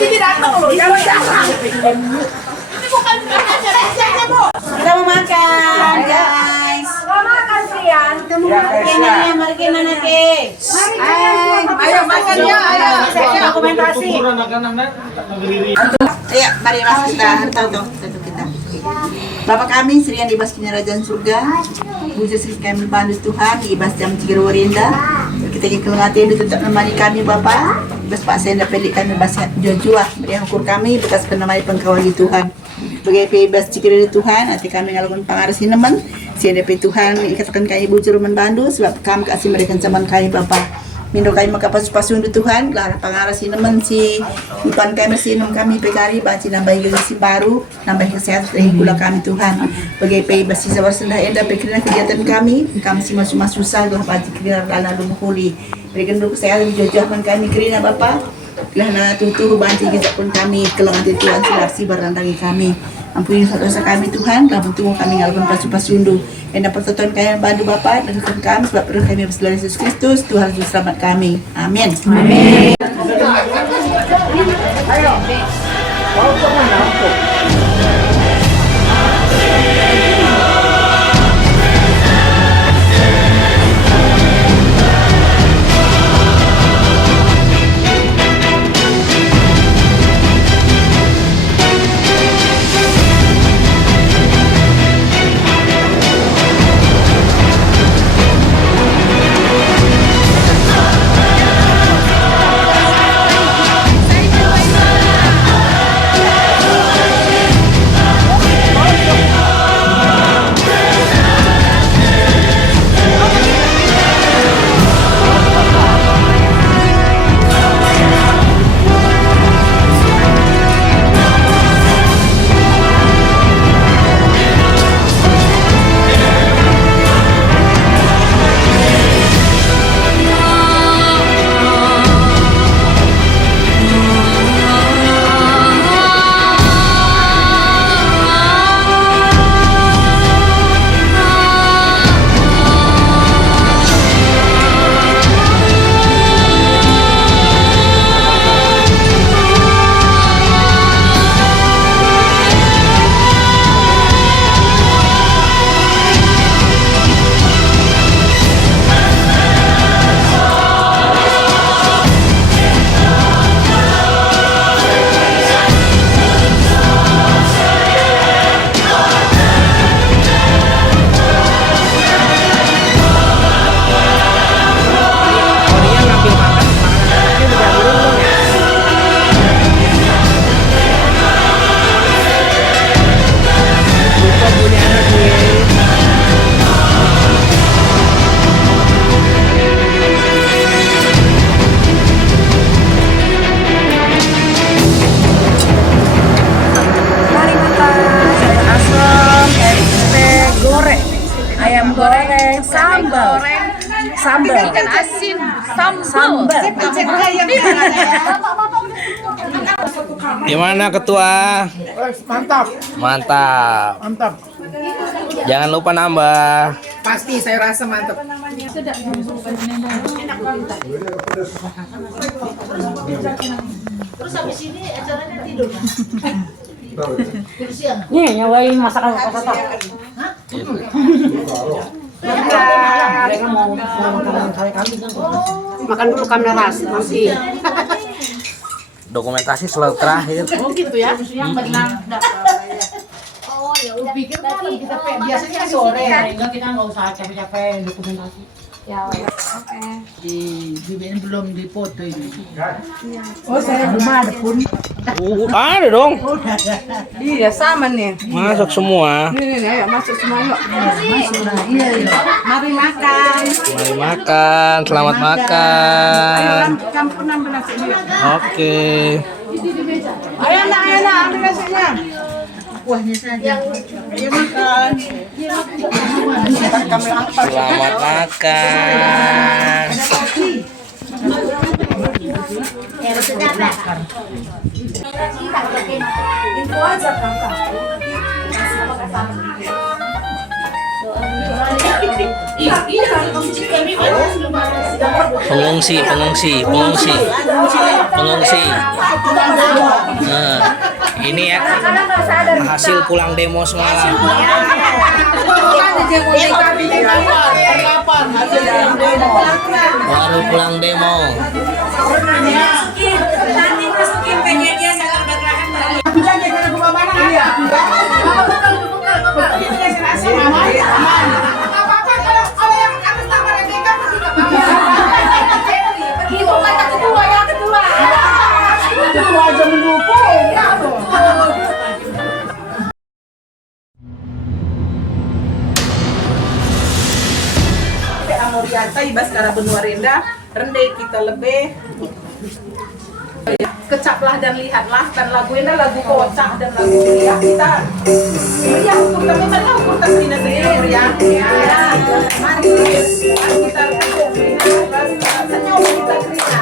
Sini datang loh, jangan. Ini bukan acara Bu. Kita mau makan, guys. Mau makan, Prian. Kamu makan, mari kita nanti. Ayo makan ya, ayo. Saya dokumentasi. Ayo, mari masuk kita. Tahu kita. Bapak kami, Sri yang dibas Kerajaan Surga, puji Sri kami bantu Tuhan, ibas jam 3 warinda. Kita ingin hati itu tetap menemani kami Bapak. Ibas Pak saya dapat kami bas jujur, yang ukur kami bekas penamai pengkawali Tuhan. Bagi ibas cikir Tuhan, hati kami ngalakukan pangaras sineman. Saya dapat Tuhan ikatkan kami ibu juruman bandu, sebab kami kasih mereka zaman kami Bapak. Mindo kami makapasu-pasu untuk Tuhan, lara pangaras sineman si ipan kami sinum kami pekari baci nambah si baru, nambah kesehatan dari gula kami Tuhan. Bagi ibas sisa warsendah enda pikiran kegiatan kami si masuk susah lah baci kira dana lumukuli. Berikan dulu kesehatan jauh-jauhan kami kerina Bapak. Lah na tutur banci kita pun kami kelengan Tuhan silasi berantangi kami. Ampuni dosa kami Tuhan, lah bentuk kami ngalakan pasu-pasundu. Yang dapat tonton kami bantu Bapak dan kami sebab perlu kami berselah Yesus Kristus, Tuhan Yesus selamat kami. Amin. Amin. Ayo. Mau kemana? Sambal. Ikan asin, sambal. Gimana ketua? Mantap. Mantap. Mantap. Jangan lupa nambah. Pasti saya rasa mantap. Terus habis ini acaranya tidur. Nih, nyawain masakan kotak. Hah? Mereka mau kali kami makan dulu kami ras nanti. Dokumentasi selalu terakhir. Oh gitu ya. Yang benar. Oh ya udah. Pikir kita biasanya sore. Enggak, kita nggak usah capek-capek dokumentasi. Ya oke. Di BBM belum dipoto ini. Oh, saya belum ada pun. Ada dong. Iya, sama nih. Masuk semua. Nih, ayo masuk semua yuk. Masuk lah. Iya. Mari makan. Mari makan. Selamat makan. Campur nambah nasi yuk. Oke. Ayo anak, ambil nasinya. Kuahnya saja. Ayo makan. Selamat makan. Info aja kakak. Pengungsi, pengungsi, pengungsi, pengungsi. Nah, ini ya hasil pulang demo semalam. Baru pulang demo. Nanti masukin penyanyi salah berlahan. Amoriata ibas kara benua renda rendai kita lebih kecaplah dan lihatlah dan lagu ini lagu kocak dan lagu meriah kita meriah untuk kami mana ukur tasrina sendiri meriah mari kita rasanya kita kerina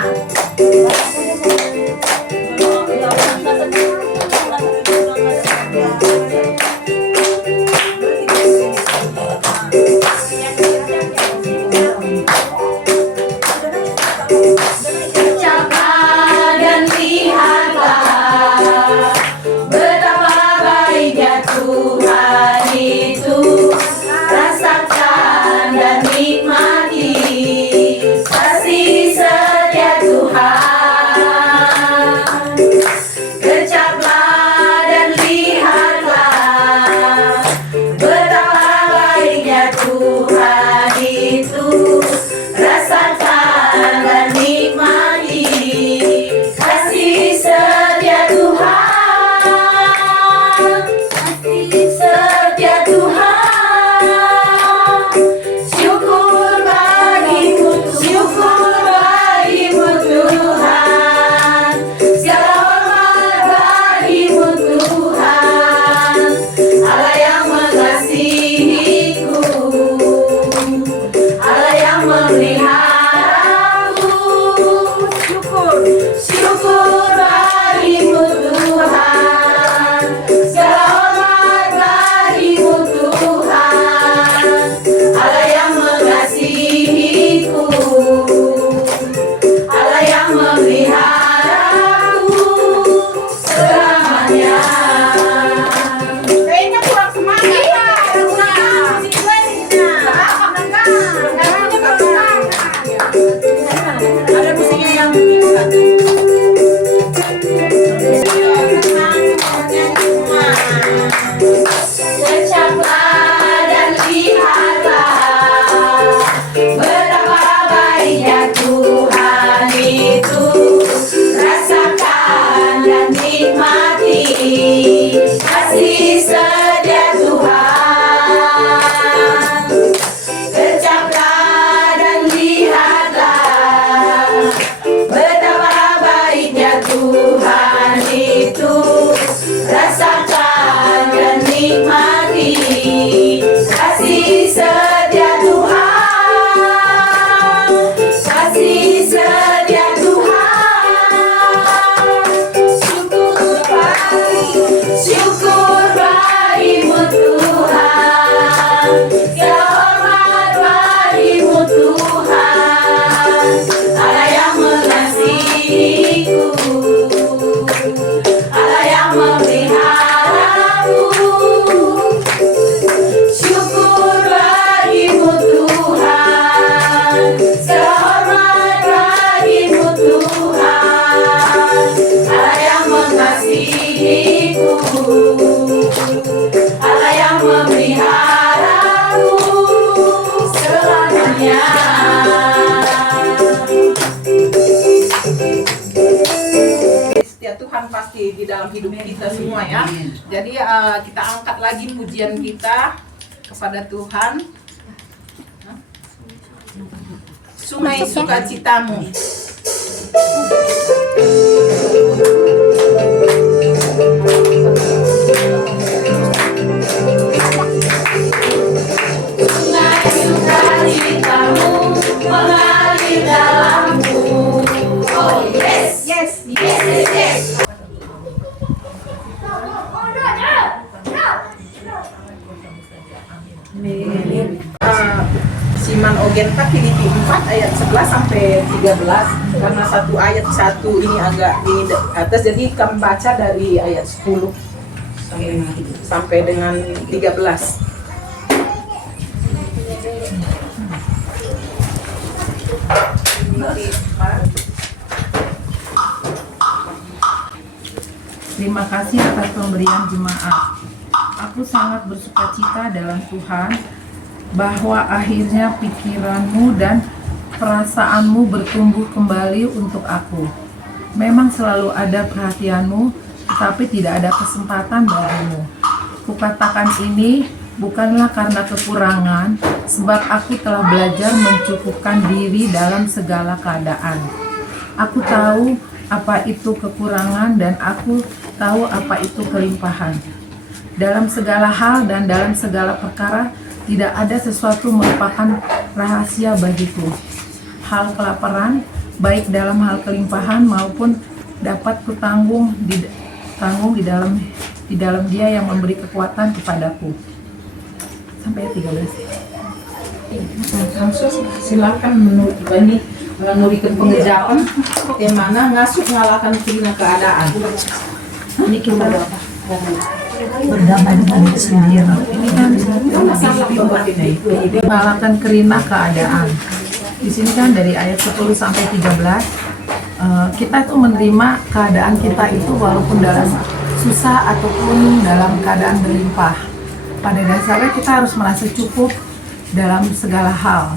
di dalam hidup kita semua ya. Jadi kita angkat lagi pujian kita kepada Tuhan. Sungai sukacitamu. Sungai sukacitamu mengalir dalammu. Oh yes, yes, yes, yes, yes. Melihat bagian 4 Filipi 4 ayat 11 sampai 13. Karena satu ayat satu ini agak ini atas, jadi kami baca dari ayat 10 sampai dengan 13. Terima kasih atas pemberian jemaat. Aku sangat bersukacita dalam Tuhan bahwa akhirnya pikiranmu dan perasaanmu bertumbuh kembali untuk aku. Memang selalu ada perhatianmu, tetapi tidak ada kesempatan bagimu. Kukatakan ini bukanlah karena kekurangan, sebab aku telah belajar mencukupkan diri dalam segala keadaan. Aku tahu apa itu kekurangan dan aku tahu apa itu kelimpahan. Dalam segala hal dan dalam segala perkara, tidak ada sesuatu merupakan rahasia bagiku. Hal kelaparan, baik dalam hal kelimpahan maupun dapat kutanggung di dalam Dia yang memberi kekuatan kepadaku. Sampai 13. Langsung silakan menurunkan pengejapan yang mana ngasuh ngalahkan kena keadaan. Ini kita Berdamai dengan diri sendiri. ini kan mengalahkan kerina keadaan. Di sini kan dari ayat 10 sampai 13 kita tuh menerima keadaan kita itu walaupun dalam susah ataupun dalam keadaan berlimpah. Pada dasarnya kita harus merasa cukup dalam segala hal.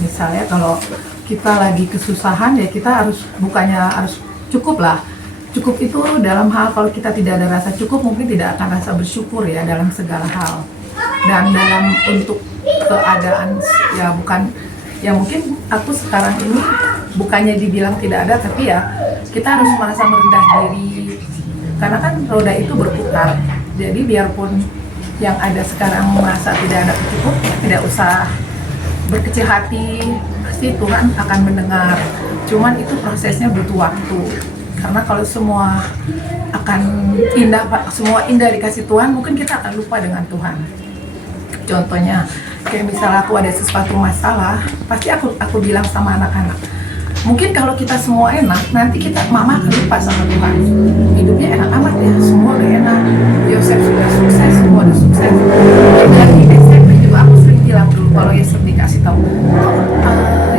Misalnya kalau kita lagi kesusahan ya kita bukannya harus cukup lah. Cukup itu dalam hal kalau kita tidak ada rasa cukup mungkin tidak akan rasa bersyukur ya dalam segala hal. Dan dalam untuk keadaan ya bukan ya mungkin aku sekarang ini bukannya dibilang tidak ada tapi ya kita harus merasa merendah diri karena kan roda itu berputar. Jadi biarpun yang ada sekarang merasa tidak ada cukup, tidak usah berkecil hati, pasti Tuhan akan mendengar. Cuman itu prosesnya butuh waktu. Karena kalau semua indah dikasih Tuhan, mungkin kita akan lupa dengan Tuhan. Contohnya, kayak misalnya aku ada sesuatu masalah, pasti aku bilang sama anak-anak, mungkin kalau kita semua enak, nanti mama akan lupa sama Tuhan. Hidupnya enak amat ya, semua udah enak. Yosef sudah sukses, semua udah sukses. Dan di SMP juga aku sering bilang dulu, kalau Yosef dikasih tahu,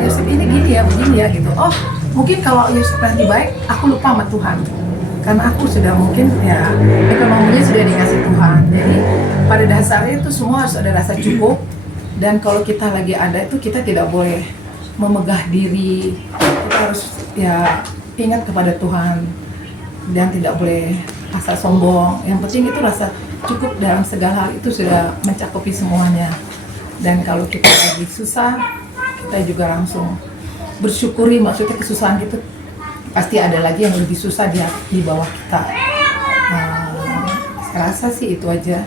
Yosef ini gini ya, begini ya gitu. Oh, mungkin kalau Yosef nanti baik, aku lupa sama Tuhan. Karena aku sudah mungkin ya ekonominya sudah dikasih Tuhan. Jadi pada dasarnya itu semua harus ada rasa cukup. Dan kalau kita lagi ada itu kita tidak boleh memegah diri. Kita harus ya ingat kepada Tuhan dan tidak boleh rasa sombong. Yang penting itu rasa cukup dalam segala hal itu sudah mencakupi semuanya. Dan kalau kita lagi susah, kita juga langsung bersyukuri, maksudnya kesusahan itu pasti ada lagi yang lebih susah di bawah kita. Saya rasa sih itu aja.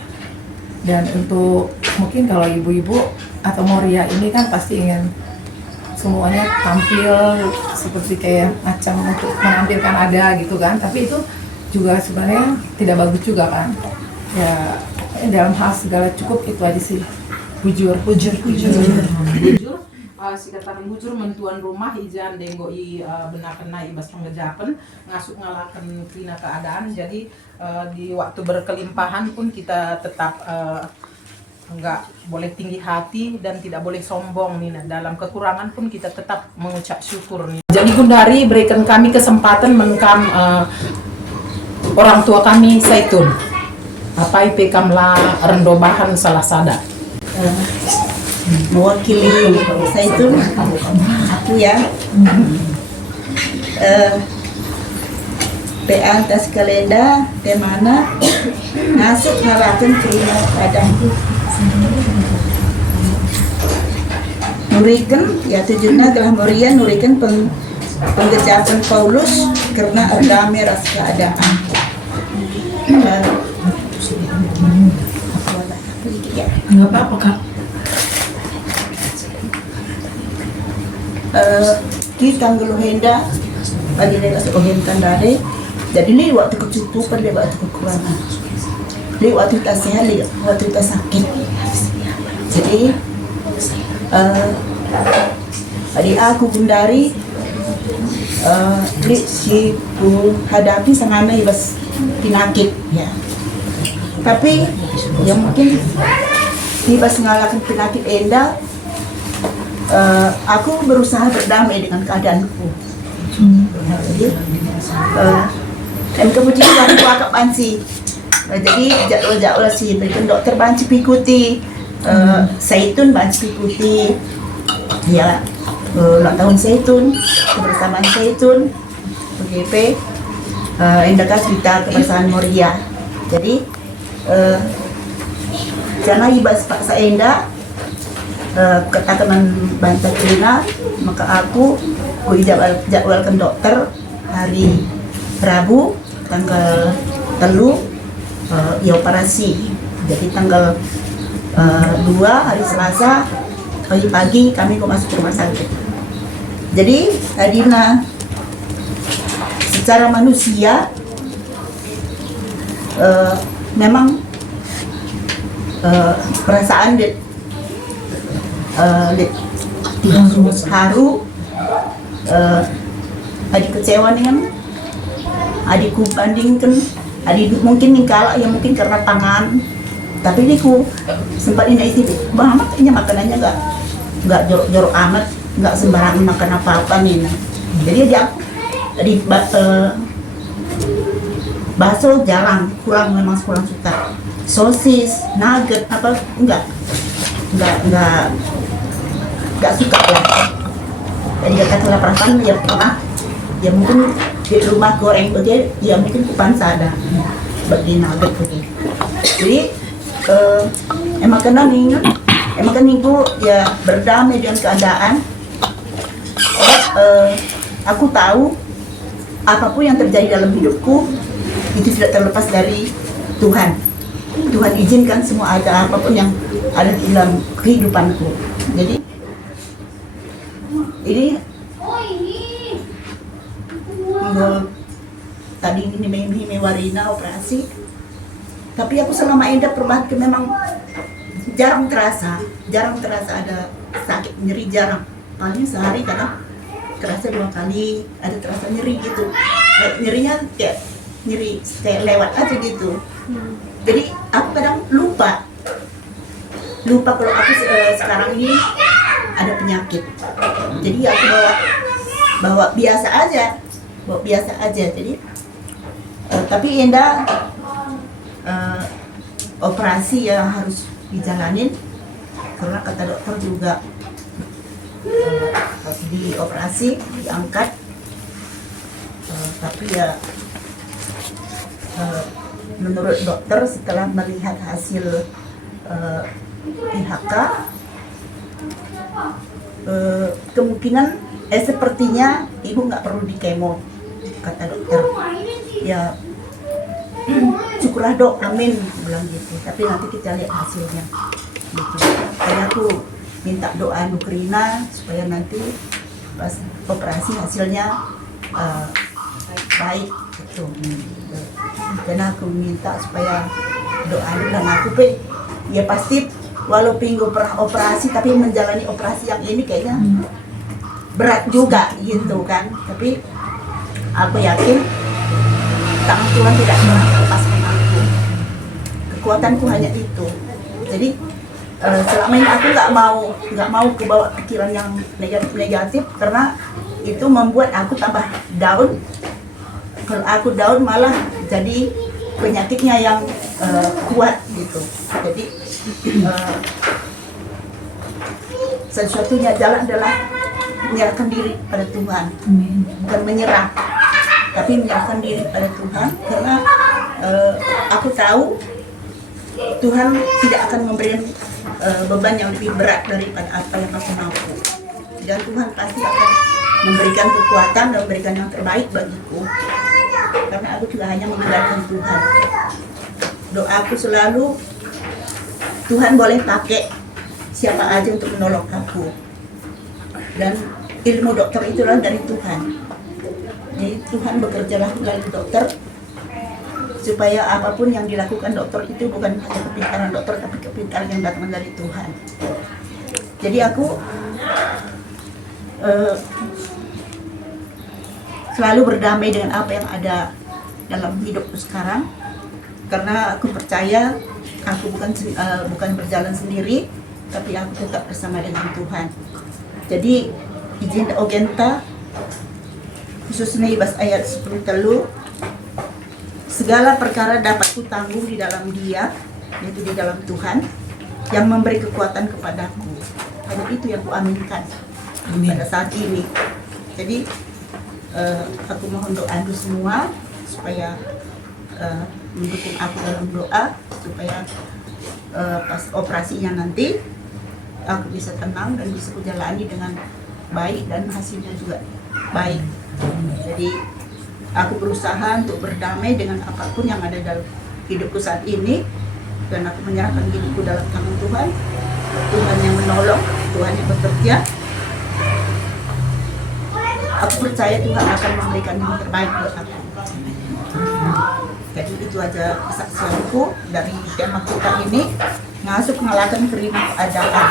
Dan untuk mungkin kalau ibu-ibu atau Moria ini kan pasti ingin semuanya tampil seperti kayak macam untuk menampilkan ada gitu kan, tapi itu juga sebenarnya tidak bagus juga kan. Ya dalam hal segala cukup itu aja sih. Bujur. Si katakan bujur mentuan rumah ijan denggoi benar kena ibas pengejapan ngasuk ngalahkan kena keadaan. Jadi di waktu berkelimpahan pun kita tetap enggak boleh tinggi hati dan tidak boleh sombong nih. Nah, dalam kekurangan pun kita tetap mengucap syukur nih. Jadi Gundari berikan kami kesempatan mengkam orang tua kami Saitun. Apa IP kamla rendobahan salah sada. Mewakili Saitun, aku ya. PA atas kalenda temana masuk harapan kerja padaku. Nurikan ya tujuannya adalah Moria nurikan pengejapan Paulus karena damai ras keadaan. Nggak apa-apa Kak. Di tanggal henda bagi dia masuk hentan dari. Jadi ini waktu kecukupan dia waktu kekurangan. Dia waktu tak sehat, dia waktu tak sakit. Jadi Adik aku Gundari si hadapi sangat ibas penyakit ya. Tapi ya mungkin ibas ngalahkan penyakit enda, aku berusaha berdamai dengan keadaanku. Jadi kemudian aku akak bansi. Jadi jadwal si berikan dokter banci pikuti, Zaitun banci pikuti, ya ulang tahun Zaitun, kebersamaan Zaitun, PGP, Endaka Hospital Kebersamaan Moria. Jadi karena ibas paksa Enda ketakutan bantai Krina, maka aku jadwalkan dokter hari Rabu tanggal 3 ya operasi. Jadi tanggal 2 hari Selasa pagi-pagi kami masuk ke rumah sakit. Jadi tadina secara manusia memang perasaan haru, adik kecewa dengan adikku bandingkan, adik mungkin nih kalah ya mungkin karena tangan, tapi adikku sempat ini itu makanya makanannya nggak jorok-jorok amat, nggak sembarangan makan apa-apa nih. Jadi dia di bakso jarang, kurang suka. Sosis, nugget apa enggak suka ya. Jadi kata perasaan ya pernah ya mungkin di rumah goreng begitu ya mungkin kupansa ada bagi nugget begitu. Jadi emang kan ibu ya berdamai dengan keadaan. Aku tahu apapun yang terjadi dalam hidupku itu tidak terlepas dari Tuhan. Tuhan izinkan semua ada apapun yang ada di dalam kehidupanku. Jadi ini tadi ini Warina operasi, tapi aku selama ini perubahan memang jarang terasa ada sakit nyeri, jarang. Paling sehari kadang terasa 2 kali ada terasa nyeri gitu. Nyerinya kayak nyeri kayak lewat aja gitu. Jadi aku kadang lupa kalau aku sekarang ini ada penyakit. Jadi aku bawa biasa aja. Jadi tapi Enda operasi yang harus dijalanin karena kata dokter juga harus dioperasi, diangkat. Tapi ya menurut dokter setelah melihat hasil IHK kemungkinan sepertinya ibu nggak perlu di kemo, kata dokter. Ya syukurlah dok, amin bilang gitu. Tapi nanti kita lihat hasilnya gitu. Jadi aku minta doa Nukrina supaya nanti pas operasi hasilnya baik gitu. Karena aku minta supaya doa dan aku ya pasti walaupun gue pernah operasi tapi menjalani operasi yang ini kayaknya berat juga gitu kan. Tapi aku yakin tangan Tuhan tidak pernah melepaskan aku. Kekuatanku hanya itu. Jadi selama ini aku nggak mau kebawa pikiran yang negatif karena itu membuat aku tambah down. Kalau aku down malah jadi penyakitnya yang kuat gitu. Jadi satu-satunya jalan adalah menyerahkan diri pada Tuhan. Bukan menyerah, tapi menyerahkan diri pada Tuhan karena aku tahu Tuhan tidak akan memberikan beban yang lebih berat daripada apa yang aku mampu. Dan Tuhan pasti akan memberikan kekuatan dan memberikan yang terbaik bagiku. Karena aku juga hanya mengandalkan Tuhan. Doaku selalu Tuhan boleh pakai siapa aja untuk menolong aku. Dan ilmu dokter itulah dari Tuhan. Jadi Tuhan bekerjalah melalui dokter supaya apapun yang dilakukan dokter itu bukan hanya kepintaran dokter tapi kepintaran yang datang dari Tuhan. Jadi aku selalu berdamai dengan apa yang ada dalam hidupku sekarang, karena aku percaya aku bukan berjalan sendiri, tapi aku tetap bersama dengan Tuhan. Jadi izin Ogenta khususnya ibas ayat 10 telu, segala perkara dapat kutanggung di dalam Dia, yaitu di dalam Tuhan yang memberi kekuatan kepadaku. Hanya itu yang kuaminkan pada saat ini. Jadi aku mohon doa semua supaya mendukung aku dalam doa, supaya pas operasinya nanti aku bisa tenang dan bisa kujalani dengan baik dan hasilnya juga baik. Jadi aku berusaha untuk berdamai dengan apapun yang ada dalam hidupku saat ini, dan aku menyerahkan hidupku dalam tangan Tuhan. Tuhan yang menolong, Tuhan yang bekerja. Aku percaya Tuhan akan memberikan yang terbaik buat aku. Jadi itu aja kesaksianku dari tema kita ini, ngasuh mengalahkan kerina keadaan.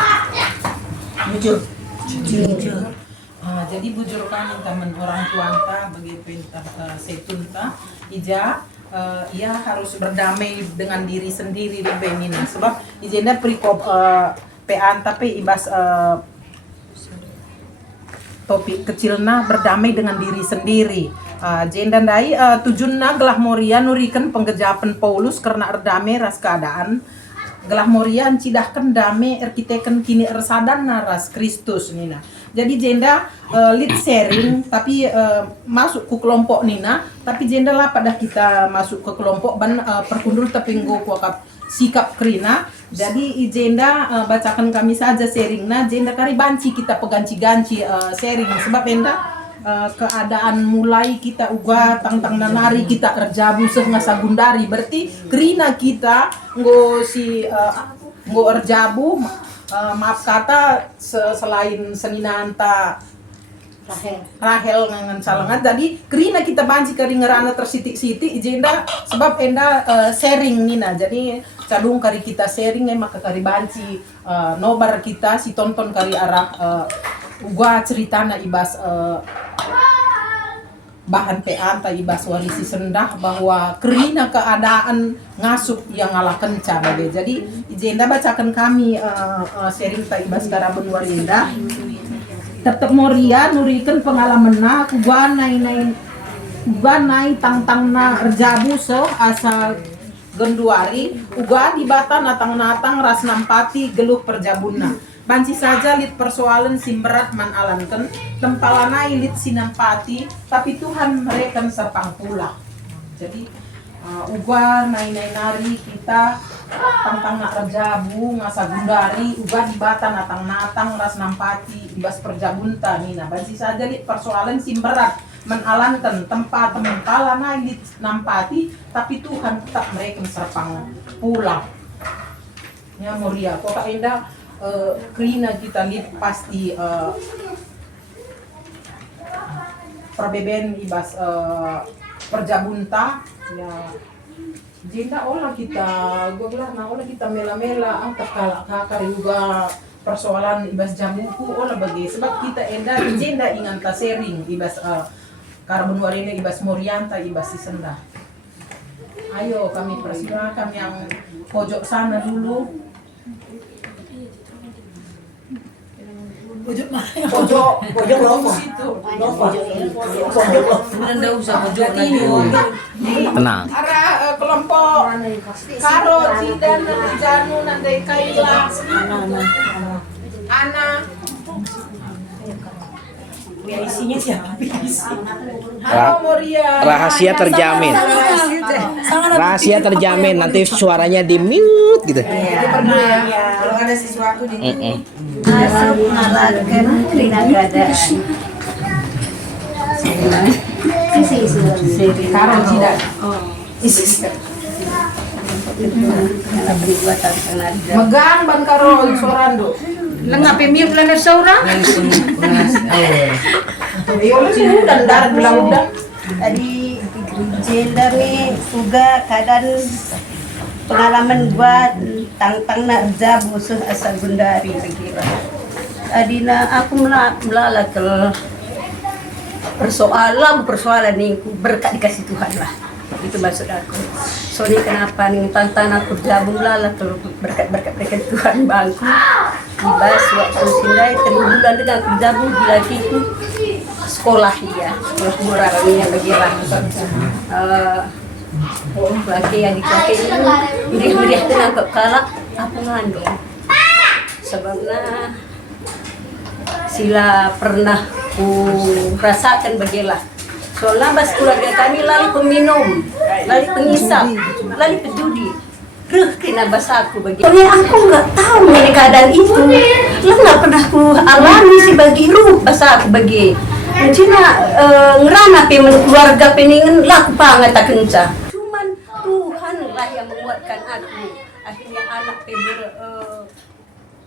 Jujur. Jadi bujur kami teman orang tuanta bagi perintah setunta ija ia harus berdamai dengan diri sendiri di Benina, sebab ijenda perikop peanta pe ibas topik kecilna berdamai dengan diri sendiri. Jenda dai tujunna gelah moria nurikan penggejapan Paulus karena erdame ras keadaan gelah moria cidahkan dame erkiteken kini ersadan ras Kristus nina. Jadi jenda lead sharing tapi masuk ke kelompok nina, tapi jenda lah pada kita masuk ke kelompok ban perkundul tapi nggo kuakap sikap krina. Jadi jenda bacakan kami saja sharing nah jenda kari banci kita peganci-ganci sharing, sebab enda keadaan mulai kita uga tang nanari kita erjabu ngasa gundari, berarti krina kita nggo si nggo erjabu maaf kata selain seninanta Rahel ngangan salangat, jadi kerina kita banci kari ngerana tersitik-sitik ijenda sebab enda sharing nina, jadi cadung kari kita sharing maka kari banci nobar kita si tonton kari arah gua ceritana ibas bahan peanta ibas warisi sendah bahwa kerina keadaan ngasuk yang ngalah kenca babe. Jadi ijenda bacakan kami sharing ta ibas karabun warinda tetep moria nurikan pengalaman na gua nai tang-tangna erjabu so asa genduari uga di bata natang-natang ras nampati geluh perjabunna. Banci saja lit persoalan simberat man alanken tempalanai lit sinampati tapi Tuhan mereka serpang pula. Jadi uga nari kita tentang nak rejabu ngasa gundari uga di bata natang-natang ras nampati ibas perjabunta nina. Banci saja lit persoalan simberat man alanken tempalanai lit nampati tapi Tuhan tetap mereka serpang pula. Ya moria kok indah krina kita lihat pasti perbeben ibas perjabunta ya jenda olah kita gua bilang nah olah kita mela-mela angkat kakak juga persoalan ibas jamuku olah bagi sebab kita enda jenda inganta sharing ibas karbon warina ibas morianta ibas sisenda. Ayo kami persilakan yang pojok sana dulu. Pojok loh situ. Enggak usah pojok ini. Tenang. Arah kelompok Karo, Cidan, Janu, Nandai Kaila, Ana. Isinya siapa? Halo Moria. Rahasia terjamin. Rahasia terjamin. Nanti suaranya di mute gitu. Kalau ada sesuatu di Masuk mengalahkan kerina keadaan. Karo, Cidan. Megang ban Karo Sorando. Lengah pemir lanar saura. Ayo sini dan dar bilang udah. Tadi jenda mi juga keadaan pengalaman buat tang-tang nak jabu asa gundari begitu. Adina aku melala ke persoalan nih berkat dikasih Tuhan lah. Itu maksud aku. Soalnya kenapa nih tantangan aku gabung lala kalau berkat Tuhan bangku. Ibas waktu sindai terbulan dengan aku gabung di lakiku sekolah sekolah moral yang bergerak. Laki adik-laki itu mirih-mirih dengan kepala aku ngandung. Sebabnya sila pernah ku rasakan bagilah. Soalnya bas keluarga kami lali peminum, lali pengisap, lali penjudi. Kena bahasa aku bagi. Soalnya aku nggak tahu mengenai keadaan itu. Lo nggak pernah ku alami sih bagi bahasa aku bagi. Cina ngerana keluarga peningan laku pangat tak kenca. Cuman Tuhan lah yang menguatkan aku. Akhirnya anak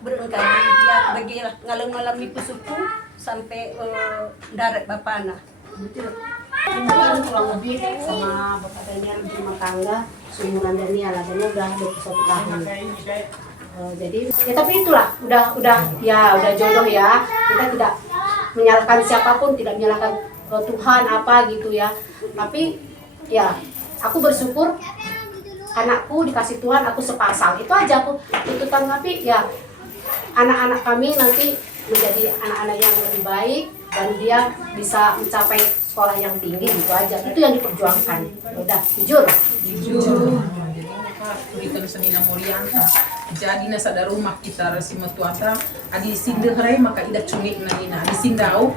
berengkali dia bagilah ngalang-ngalami kusuku sampai darat bapana. Mungkin kurang lebih sama Bapak Daniel di rumah tangga seumuran Daniel udah 21 tahun. Jadi ya tapi itulah udah jodoh ya. Kita tidak menyalahkan siapapun, tidak menyalahkan Tuhan apa gitu ya. Tapi ya aku bersyukur anakku dikasih Tuhan, aku sepasang. Itu aja aku tuntutan, tapi ya anak-anak kami nanti menjadi anak-anak yang lebih baik dan dia bisa mencapai sekolah yang tinggi gitu aja. Itu yang diperjuangkan. Udah, jujur. Jadi mereka kulitan Senina Morianta. Jadi nasa da rumah kita resi metuata adi sindehre maka ida cungik na ina adi sindau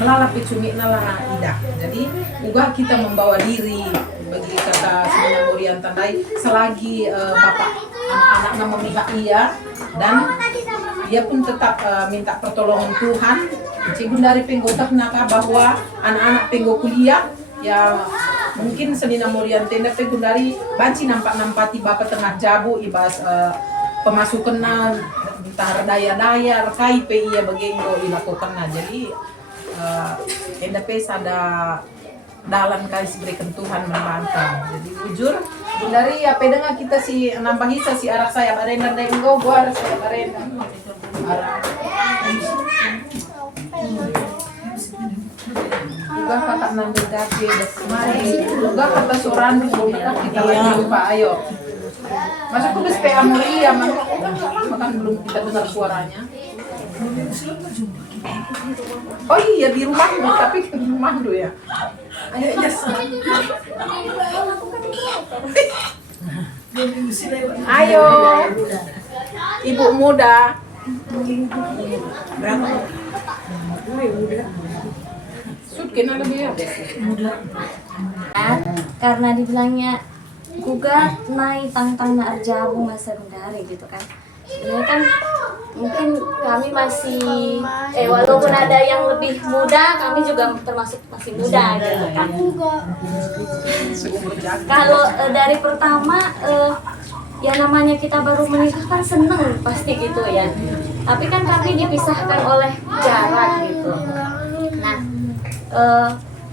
melalapi cungik na lah ida. Jadi juga kita membawa diri bagi kata Senina Morianta dai selagi bapak anak-anaknya memihak ia dan dia pun tetap minta pertolongan Tuhan. Cikgu dari penggotak naka bahwa anak-anak penggo kuliah ya mungkin Senina Morianta tenda penggo dari banci nampak-nampati bapak tengah jabu ibas pemasukan entah daya-daya kai pe ia bagenggo ilakukan. Jadi tenda pe sada dalam kais berikan Tuhan membantah. Jadi jujur dari apa dengan kita si nambah hisa si arah saya barenda dan engkau gua arah saya barenda juga kakak nandang gaji mari juga kata soran kita lagi lupa ayo masuk tuh SPA Mulia makan belum kita dengar suaranya. Oh iya di rumah tapi di rumah dulu ya. Ayo yes. Ayo ibu muda. Berapa? Sudkin ada dia. Karena dibilangnya gugat naik tangtangnya arjabu masa dari gitu kan. Sebenarnya kan mungkin kami masih walaupun ada yang lebih muda, kami juga termasuk masih muda gitu kan. Kalau dari pertama ya namanya kita baru menikah kan seneng pasti gitu ya. Tapi kan kami dipisahkan oleh jarak gitu. Nah,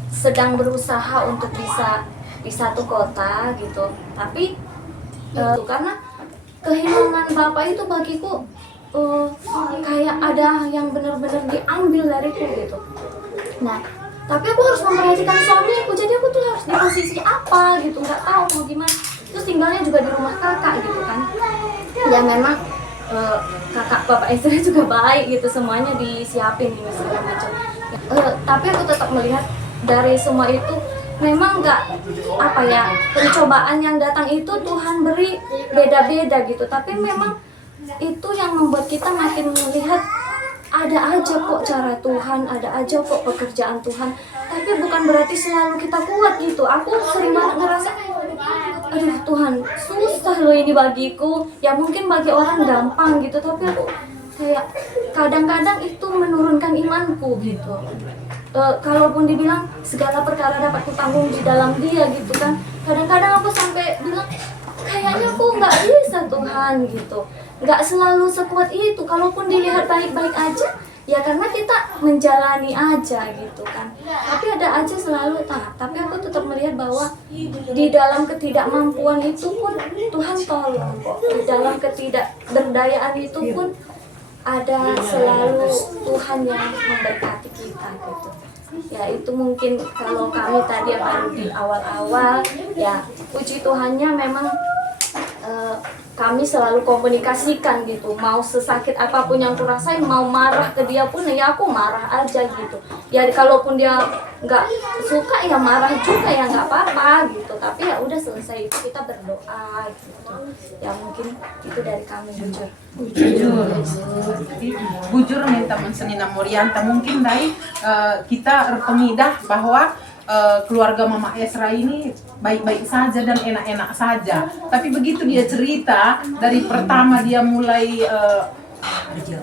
sedang berusaha untuk bisa di satu kota gitu. Tapi karena kehilangan bapak itu bagiku kayak ada yang benar-benar diambil dariku gitu. Nah, tapi aku harus memperhatikan suamiku, jadi aku tuh harus di posisi apa gitu, nggak tahu mau gimana. Terus tinggalnya juga di rumah kakak gitu kan. Ya memang kakak bapak istrinya juga baik gitu, semuanya disiapin gitu segala macam. Tapi aku tetap melihat dari semua itu memang nggak apa ya, pencobaan yang datang itu Tuhan beri beda-beda gitu, tapi memang itu yang membuat kita makin melihat ada aja kok cara Tuhan, ada aja kok pekerjaan Tuhan, tapi bukan berarti selalu kita kuat gitu. Aku sering banget ngerasa aduh Tuhan susah loh ini bagiku, ya mungkin bagi orang gampang gitu, tapi aku kayak kadang-kadang itu menurunkan imanku gitu. Kalaupun dibilang segala perkara dapat kutanggung di dalam Dia gitu kan, kadang-kadang aku sampai bilang kayaknya aku nggak bisa Tuhan gitu, nggak selalu sekuat itu. Kalaupun dilihat baik-baik aja ya karena kita menjalani aja gitu kan, tapi ada aja selalu tapi aku tetap melihat bahwa di dalam ketidakmampuan itu pun Tuhan tolong kok, di dalam ketidakberdayaan itu pun ada selalu Tuhan yang memberkati kita gitu. Ya itu mungkin kalau kami tadi baru di awal-awal ya puji Tuhannya memang kami selalu komunikasikan gitu, mau sesakit apapun yang aku rasain, mau marah ke dia pun ya aku marah aja gitu. Ya kalaupun dia nggak suka ya marah juga ya nggak apa-apa gitu, tapi ya udah selesai itu kita berdoa gitu. Ya mungkin itu dari kami jujur. Jadi bujur nih teman Senina Morianta, mungkin dari kita pemidah bahwa keluarga Mama Esra ini baik-baik saja dan enak-enak saja. Tapi begitu dia cerita dari pertama dia mulai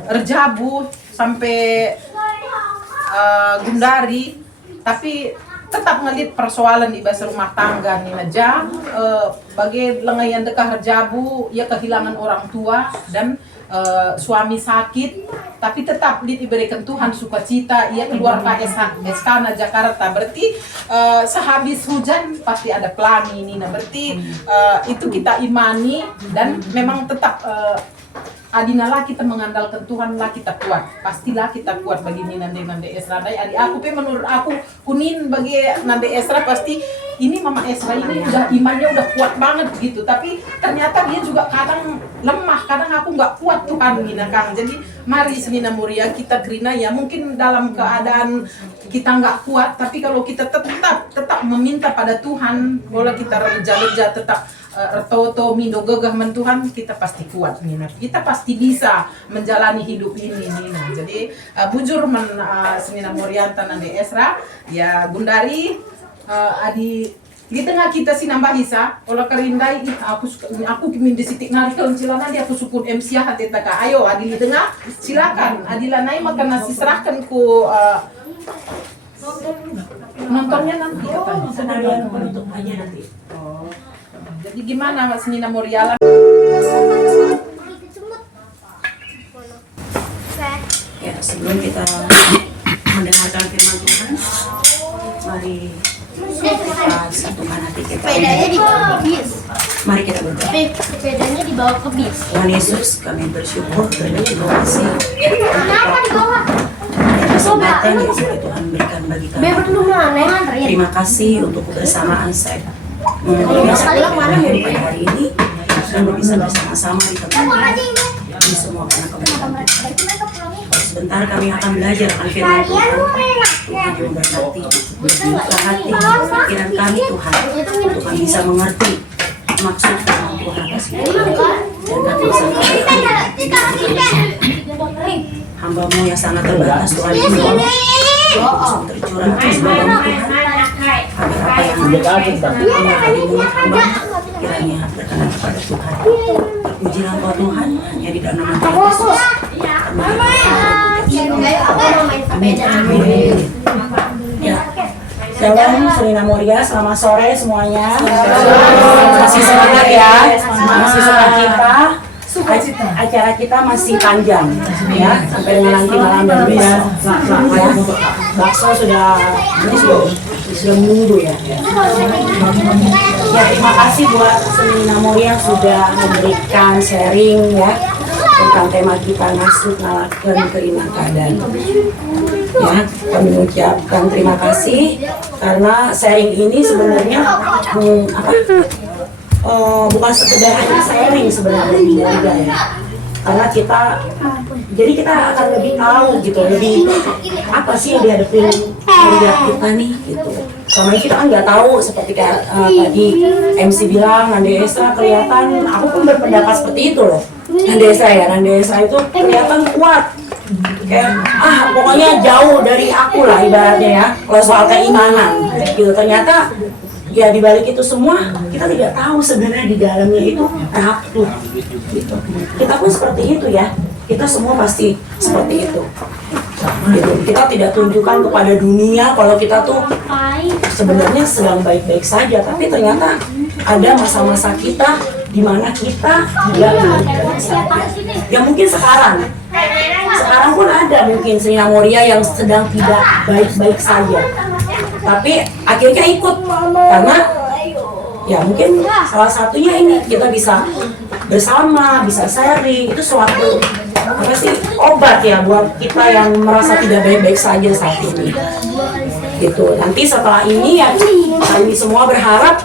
Rejabu sampai Gundari, tapi tetap ngeliat persoalan di bahasa rumah tangga nih aja. Bagi lengayan dekah Rejabu, ia kehilangan orang tua dan suami sakit, tapi tetap diberikan Tuhan sukacita. Ia keluar ke Eskana Jakarta, berarti sehabis hujan pasti ada pelangi ini. Nah berarti itu kita imani dan memang tetap adinalah kita mengandalkan Tuhan lah kita kuat, pastilah kita kuat bagi Nande Esra. Adik aku menurut aku kunin bagi Nande Esra pasti ini Mama Esra ini udah imannya udah kuat banget gitu, tapi ternyata dia juga kadang lemah, kadang aku nggak kuat Tuhan Nina Kang. Jadi mari Senina Muria kita gerina ya, mungkin dalam keadaan kita nggak kuat, tapi kalau kita tetap meminta pada Tuhan, boleh kita reja tetap Ertoto mindo gegah men Tuhan, kita pasti kuat Nina. Kita pasti bisa menjalani hidup ini Nina. Jadi bujur Senina Morianta Nande Esra ya Gundari adi di tengah kita sinambah hisa olah kerindai aku kimin di sitik nari kalau cilana dia aku sukun MC hati taka ayo adi di tengah silakan adilanai makan nasi serahkan ku nontonnya nanti katanya senarian penutupannya nanti. Oh. Jadi gimana Mas Nina Moriala? Ya, sebelum kita mendengarkan firman Tuhan, mari kita satukan hati kita. Sepedanya dibawa ke bis. Mari kita berdoa. Sepedanya dibawa ke bis. Tuhan Yesus, kami bersyukur dan terima kasih Kenapa dibawa? kesempatan yang sudah Tuhan berikan bagi kami. Terima kasih untuk kebersamaan saya. Pada hari ini kami bisa bersama-sama di tempat ini di semua karena kebenaran Tuhan. Sebentar kami akan belajar akan firman Tuhan. Tuhan yang memberkati, membuka hati, pikiran kami Tuhan, untuk kami bisa mengerti maksud firman Tuhan atas hidup kami. Dan kami bisa hamba-Mu yang sangat terbatas Tuhan ini tercurah atas hamba-Mu Tuhan. Agar apa yang tadi mulut hamba kiranya berkenan kepada Tuhan. Pujilah Engkau Tuhan hanya di dalam nama Tuhan Yesus. Amin. Amin. Ya. Shalom Senina Muria, selamat sore semuanya. Masih semangat ya, masih sukacita. Acara kita masih panjang ya, sampai dengan nanti malam dan besok. Ya. Bakso sudah menunggu ya. Ya, terima kasih buat Senina Muria yang sudah memberikan sharing ya tentang tema kita masuk nalakan terima keadaan. Ya, kami mengucapkan terima kasih karena sharing ini sebenarnya bukan sekedar hanya sharing sebenarnya juga ya. Karena kita akan lebih tahu gitu, lebih apa sih yang dihadapin keluarga kita nih gitu. Selama ini kita kan nggak tahu, seperti kayak tadi MC bilang Nande Esra kelihatan, aku pun berpendapat seperti itu loh. Nande Esra itu kelihatan kuat. Kayak pokoknya jauh dari aku lah ibaratnya ya. Kalau soal keimanan gitu, ternyata ya di balik itu semua kita tidak tahu sebenarnya di dalamnya itu takut gitu. Kita pun seperti itu ya. Kita semua pasti seperti itu. Gitu. Kita tidak tunjukkan kepada dunia kalau kita tuh sebenarnya sedang baik-baik saja, tapi ternyata ada masa-masa kita di mana kita tidak baik-baik saja. Ya mungkin sekarang pun ada mungkin Senina Muria yang sedang tidak baik-baik saja, tapi akhirnya ikut karena ya mungkin salah satunya ini kita bisa bersama, bisa sharing, itu suatu apa sih obat ya buat kita yang merasa tidak baik-baik saja saat ini. Gitu. Nanti setelah ini ya kami semua berharap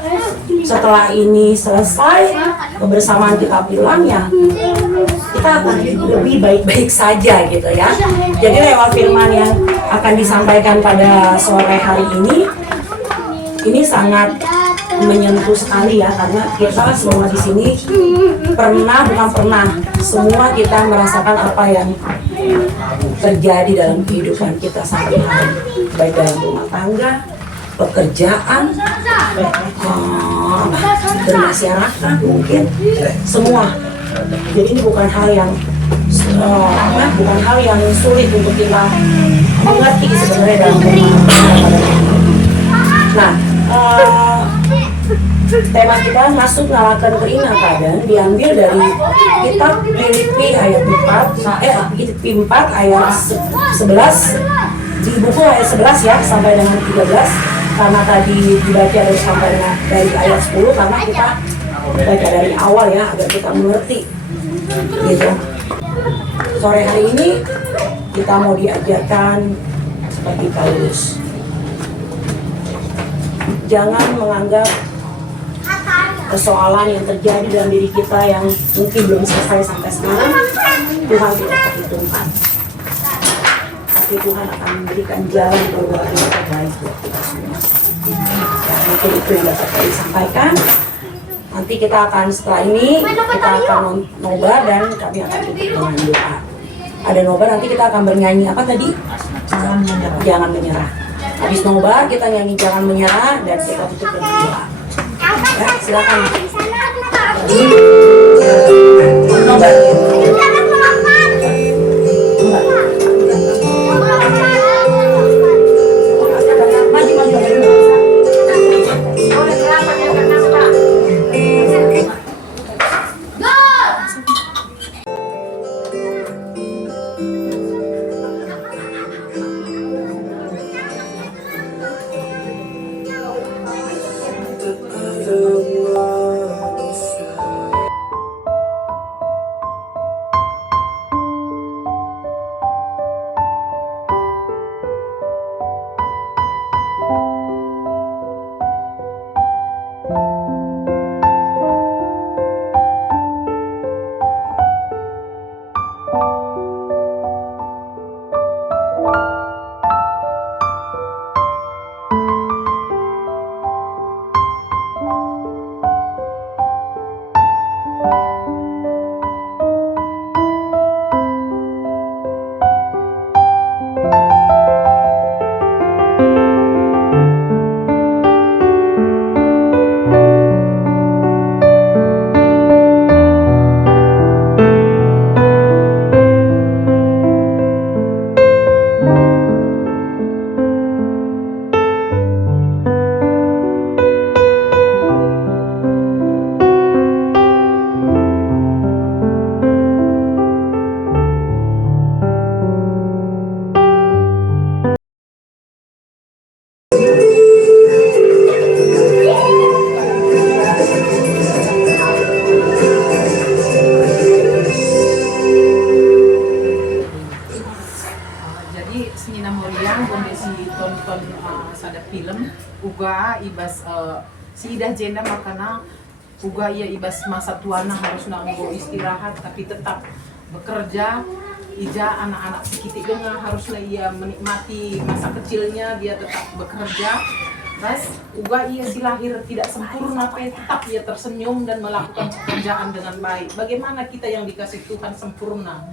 setelah ini selesai kebersamaan kita pulang ya kita akan lebih baik-baik saja gitu ya. Jadi lewat firman yang akan disampaikan pada sore hari ini sangat menyentuh sekali ya, karena kita semua di sini bukan pernah semua kita merasakan apa yang terjadi dalam kehidupan kita sehari-hari, baik dalam rumah tangga, pekerjaan, bermasyarakat mungkin semua. Jadi ini bukan hal yang sulit untuk kita mengerti sebenarnya dalam rumah tangga. Nah, tema kita masuk ngalakan keringatan diambil dari kitab Filipi ayat 4 ayat 11 di buku ayat 11 ya sampai dengan 13, karena tadi dibaca dari ayat 10 karena kita baca dari awal ya agar kita mengerti gitu. Sore hari ini kita mau diajarkan seperti Paulus, jangan menganggap persoalan yang terjadi dalam diri kita yang mungkin belum selesai sampai sekarang Tuhan tidak perhitungkan, tapi Tuhan akan memberikan jalan keluar yang terbaik buat kita semua. Ya, mungkin itu yang dapat saya sampaikan. Nanti kita akan setelah ini kita akan nobar dan kami akan tutup dengan doa. Ada nobar, nanti kita akan bernyanyi apa tadi? Jangan menyerah. Habis nobar kita nyanyi jangan menyerah dan kita tutup dengan doa. Ya, silakan. Nobar. Ibas si idah jenda makana uga ia ibas masa tuana harus nanggo istirahat tapi tetap bekerja. Ija anak-anak sikiti dengar haruslah ia menikmati masa kecilnya, dia tetap bekerja. Mas uga ia si lahir tidak sempurna tapi tetap ia tersenyum dan melakukan pekerjaan dengan baik. Bagaimana kita yang dikasih Tuhan sempurna?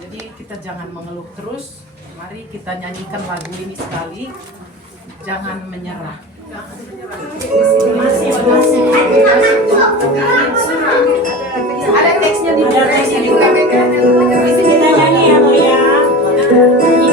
Jadi kita jangan mengeluh terus. Mari kita nyanyikan lagu ini sekali. Jangan menyerah. Masih. Ada teksnya di kita nyanyi ya Bu ya. Ini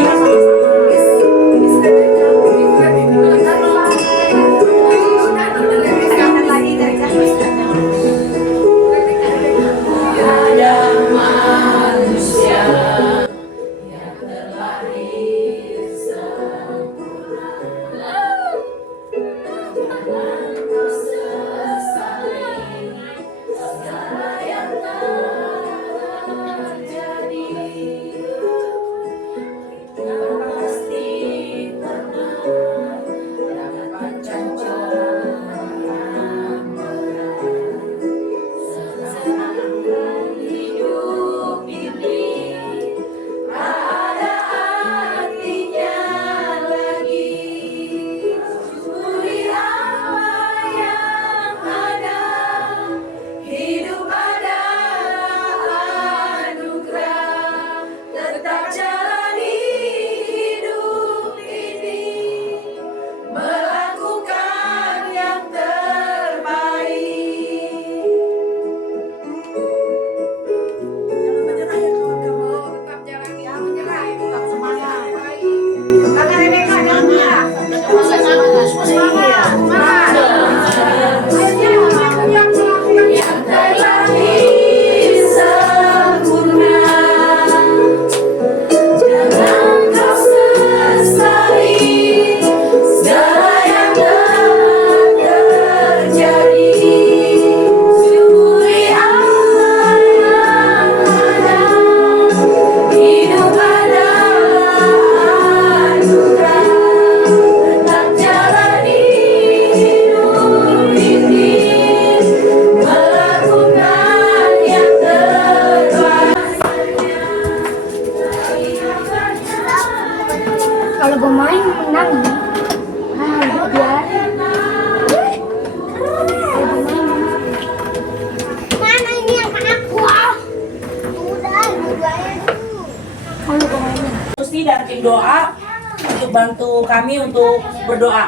tim doa untuk bantu kami untuk berdoa.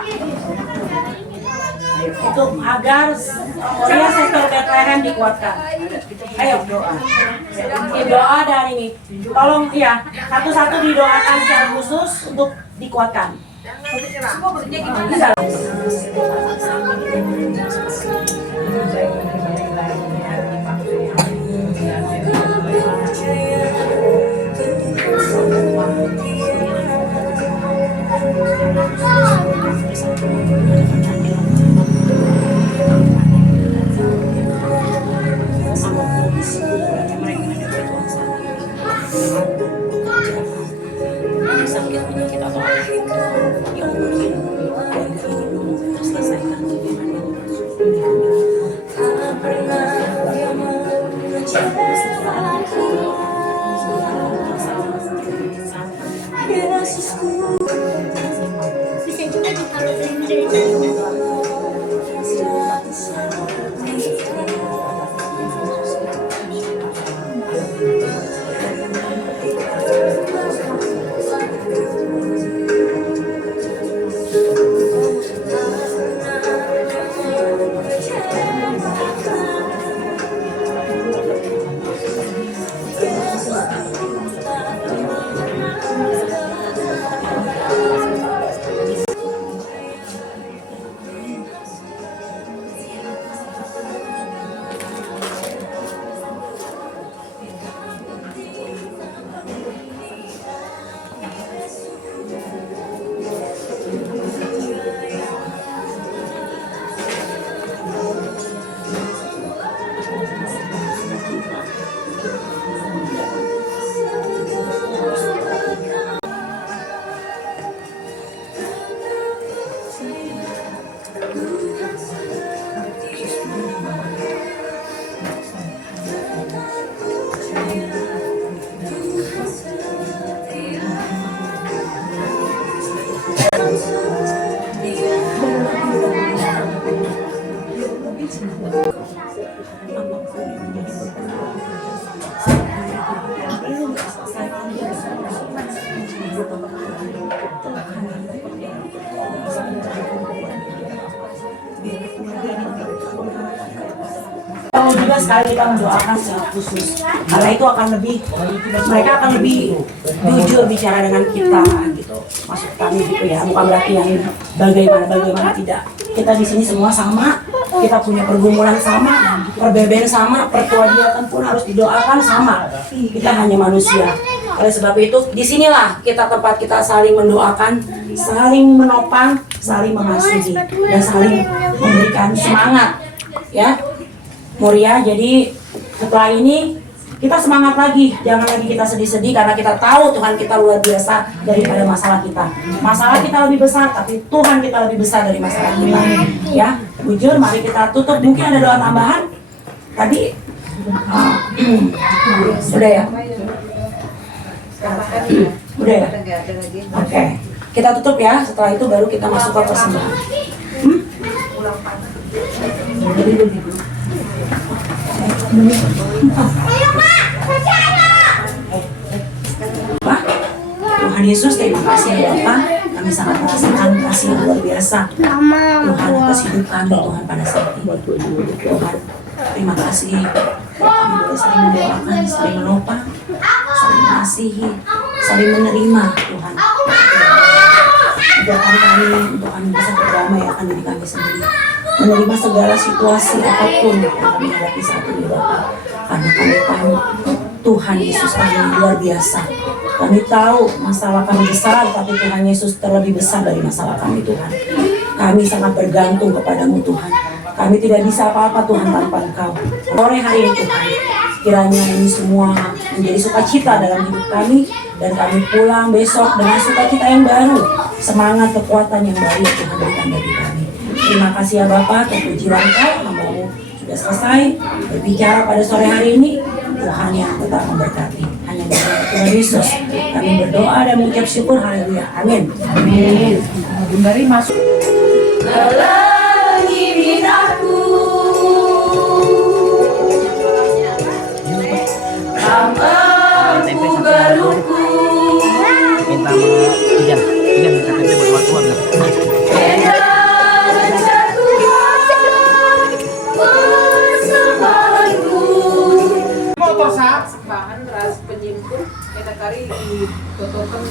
Untuk agar Moria sektor Bethlehem dikuatkan. Ayo doa. Tim doa dan ini. Tolong ya, satu-satu didoakan secara khusus untuk dikuatkan. Bisa. Perlu juga sekali kita mendoakan secara khusus, karena itu akan lebih, mereka akan lebih jujur bicara dengan kita gitu. Maksud kami gitu ya, bukan berarti yang bagaimana tidak. Kita di sini semua sama, kita punya pergumulan sama, perbedaan sama, pertuadiatan pun harus didoakan sama. Kita hanya manusia. Oleh sebab itu, disinilah kita tempat kita saling mendoakan, saling menopang, saling mengasihi, dan saling memberikan semangat, ya. Moria, jadi setelah ini kita semangat lagi, jangan lagi kita sedih-sedih karena kita tahu Tuhan kita luar biasa daripada masalah kita. Masalah kita lebih besar, tapi Tuhan kita lebih besar dari masalah kita. Ya, jujur, mari kita tutup. Mungkin ada doa tambahan tadi. Udah ya? Udah ya? Oke, kita tutup ya. Setelah itu baru kita masuk ke persembahan. Pak, Tuhan Yesus, terima kasih ya Bapak. Kami sangat merasakan kasih yang luar biasa Tuhan atas hidup kami Tuhan pada saat ini. Tuhan, terima kasih. Kami boleh saling mendoakan, saling menopang, saling mengasihi, saling menerima Tuhan. Ajarkan kami untuk kami bisa berdamai akan diri kami sendiri, menerima segala situasi apapun yang kami hadapi saat ini Bapak. Karena kami tahu Tuhan Yesus kami luar biasa. Kami tahu masalah kami besar, tapi Tuhan Yesus terlebih besar dari masalah kami Tuhan. Kami sangat bergantung kepadamu Tuhan. Kami tidak bisa apa-apa Tuhan tanpa Engkau. Sore hari ini Tuhan, kiranya ini semua menjadi sukacita dalam hidup kami, dan kami pulang besok dengan sukacita yang baru, semangat kekuatan yang baru Tuhan berikan bagi kami. Terima kasih ya Bapak, terpujilah Engkau, hamba-Mu sudah selesai berbicara pada sore hari ini. Tuhan yang tetap memberkati. Hanya di dalam Tuhan Yesus kami berdoa dan mengucap syukur. Haleluya. Amin. Amin. Dari masuk. Halangi binaku, ramahku galuhku, bahan ras penyimpul kita kari ditutupan.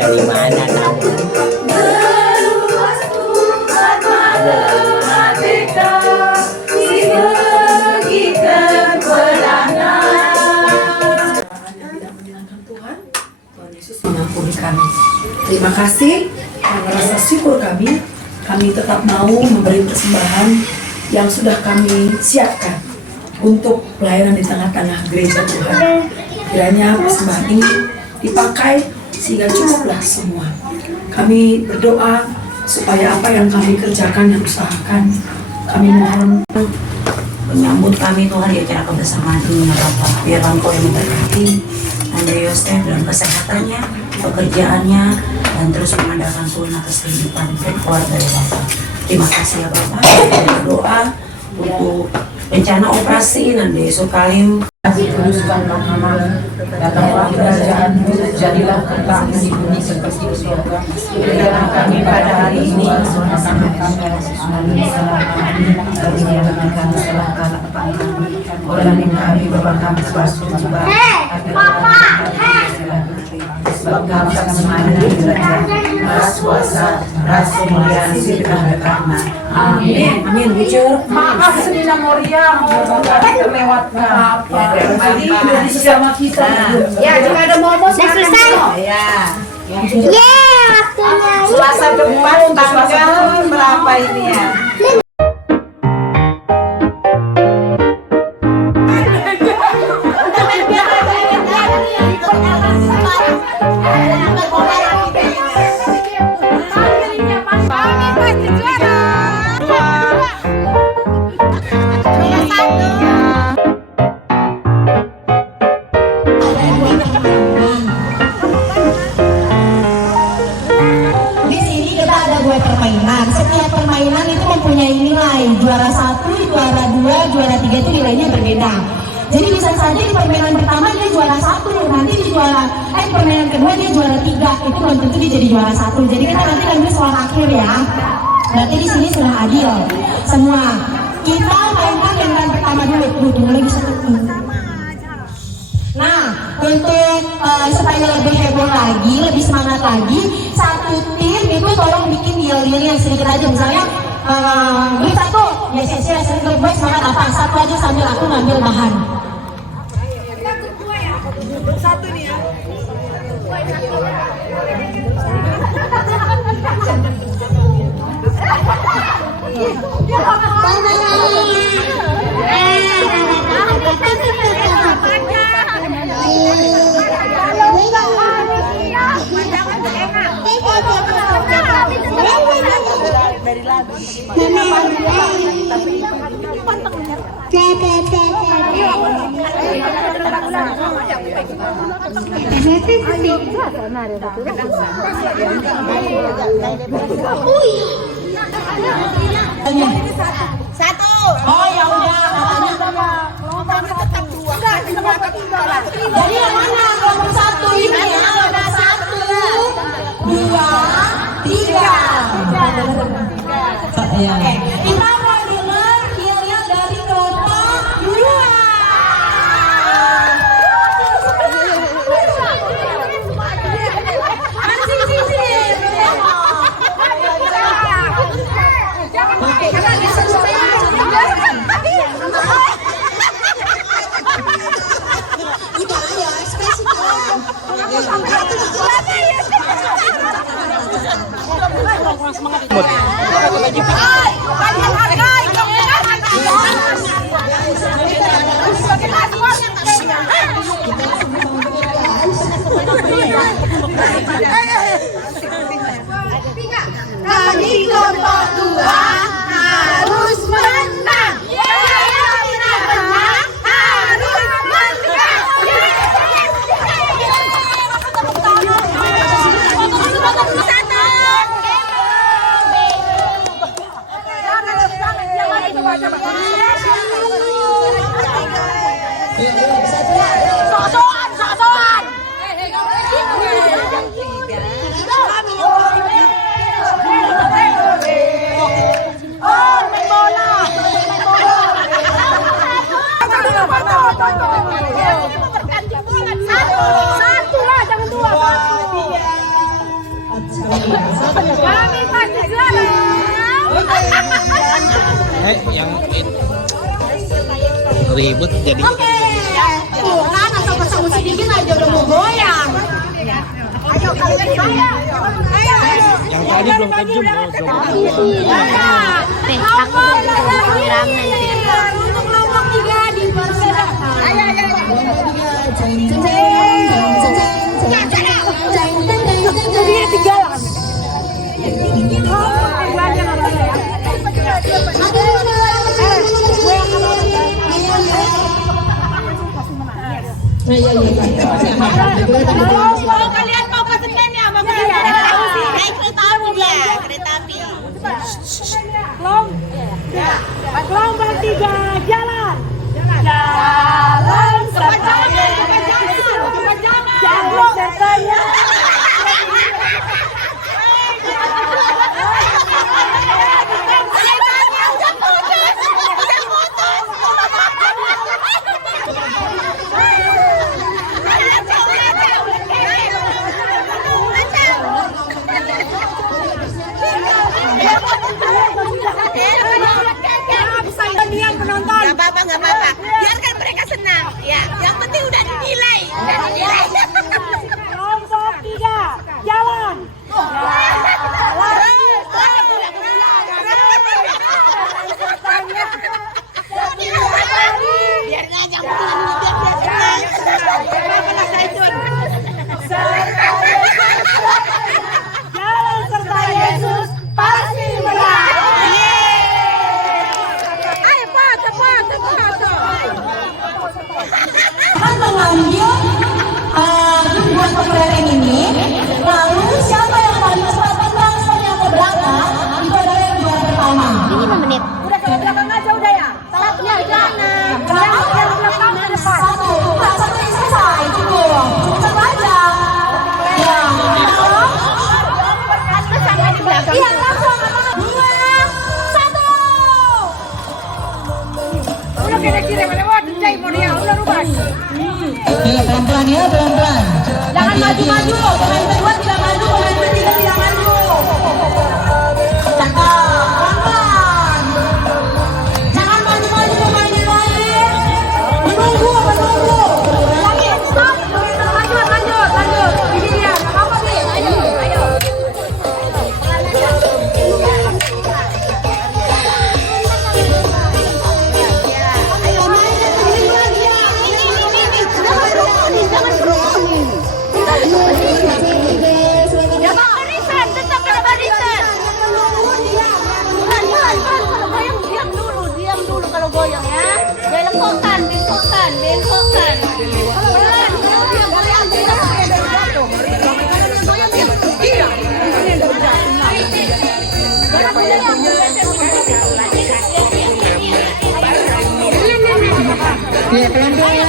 Dari mana kamu? Tuhan Yesus mengampuni kami. Terima kasih karena rasa syukur kami tetap mau memberi persembahan yang sudah kami siapkan untuk pelayanan di tengah-tengah gereja Tuhan. Kiranya persembahan ini dipakai sehingga cukuplah semua. Kami berdoa supaya apa yang kami kerjakan dan usahakan, kami mohon menyambut kami Tuhan ya kira kebersamaan ini Bapak, biar Engkau yang memberkati Andre Yosef dalam kesehatannya, pekerjaannya, dan terus mengandalkan Tuhan atas kehidupan dan keluarga ya Bapak. Terima kasih ya Bapak. Kami berdoa untuk rencana operasi Andre Yosef Kalim. Kuduskan nama, datanglah kerajaanmu, jadilah kehentakmu di bumi seperti di surga. Berikanlah kami pada hari ini makan kami melalui salah kami, dan jangan kami salahkan kami. Ulangi kami bahwa kami basuh coba. Sebab kau akan semana kerajaan, ras kuasa, ras kemuliaan sirkah karena. Amin. Amin. Bujur. Maaf Selina Moria mau terlewatkan. Jadi bersama kita. Ya, jika ada mau silakan. Ya. Waktunya. Selasa depan tanggal berapa ini ya? Setiap permainan itu mempunyai nilai juara 1, juara 2, juara 3 itu nilainya berbeda. Jadi bisa saja di permainan pertama dia juara 1, nanti di permainan kedua dia juara 3, itu belum tentu dia jadi juara 1. Jadi kita nanti lanjut soal akhir ya. Berarti di sini sudah adil semua. Kita mainkan permainan pertama dulu, tunggu lagi satu. Nah, untuk supaya lebih heboh lagi, lebih semangat lagi, satu tim itu tolong bikin yel-yel yang sedikit aja. Misalnya, beli satu, yes, sedikit gue semangat apa? Satu aja sambil aku ngambil bahan. Satu nih ya. Satu. Oh ya udah, jadi yang mana kelompok satu ini ya? Ada 1, 2, 3. Oke, kita mau dengar yel-yel dari kelompok 2. Kami kelompok 2 harus menang. Kita menang harus menang. Satu lah, jangan dua. Kami pasti juara. Yang ribut jadi. Oke. Tuh kan asal pasang musik dikit aja udah mau goyang. Ayo kalian saya. Ayo. Yang tadi belum kejum. Untuk kelompok 3 dipersilakan. Ayo. Jadi 3 lah. Kalau kalian mau ke Senen ya, mau naik kereta api dia, kereta api. Kelompok 3 jalan. Jalan sertanya. Jalan sertanya. Nggak apa-apa. Biarkan mereka senang. Ya, yang penting udah dinilai. Kelompok 3, jalan. Biar ngajak biar senang. Jalan serta Yesus pasti menang. Akan mengambil buat kelereng ini. Lalu siapa yang paling cepat transfer yang ke belakang itu adalah yang juara pertama. Ini 5 menit. Udah ke belakang aja udah ya. Satunya jangan. Yang belakang ke depan. Satu yang selesai cukup. Cukup aja. Ya. Iya langsung. 2, 1. Udah kira-kira lewat jai mau dia udah rubah. Pelan-pelan ya, pelan-pelan. Jangan maju-maju, pemain kedua tidak maju, pemain ketiga tidak maju. Pelan-pelan. Jangan maju-maju pemain yang lain. Menunggu. Stop. Lanjut. Ini dia, apa sih? Ayo. Diam dulu kalau goyang ya. Bengkokkan. Ya, pelan-pelan.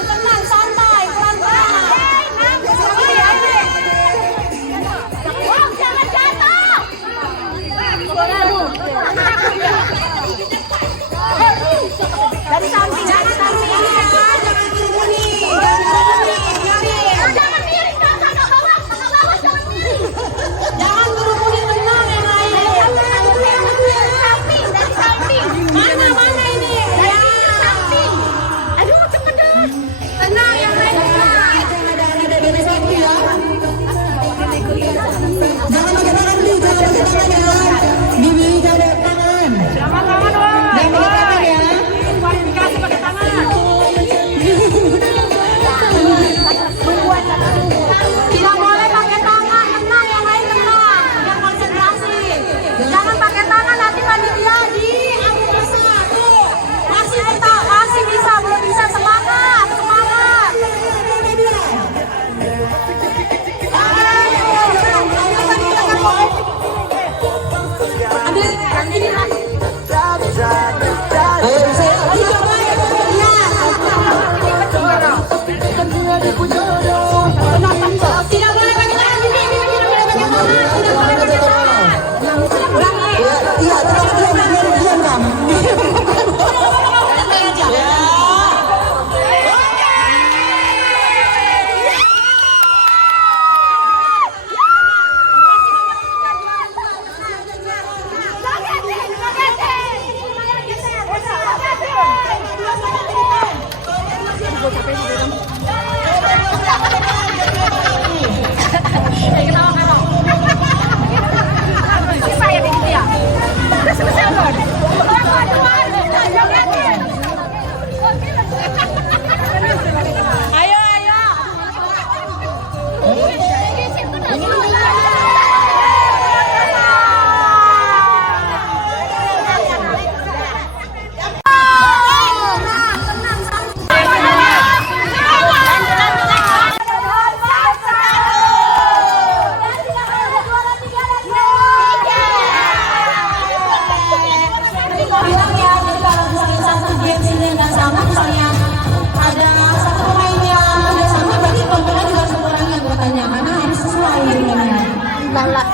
Tenang, santai, pelan-pelan. Jangan jatuh. Dari samping. Jangan miring, jangan miring. Jangan berhubungi tenang yang lain. Dari samping. Mana ini? Dari samping. Aduh, cepet deh. Tenang yang lain. Dari samping ya. Jangan pakai tangan dulu, jangan pakai tangan ya. Gini, jangan pakai tangan. Jangan tangan, wah. Jangan pakai tangan ya. Kualifikasi pakai tangan. Tidak boleh pakai tangan, tenang yang lain tenang. Biar konsentrasi. Jangan pakai tangan, nanti panitia diambil bisa. Tuh, masih bisa, belum bisa. Semangat. Ayo, saya coba ya.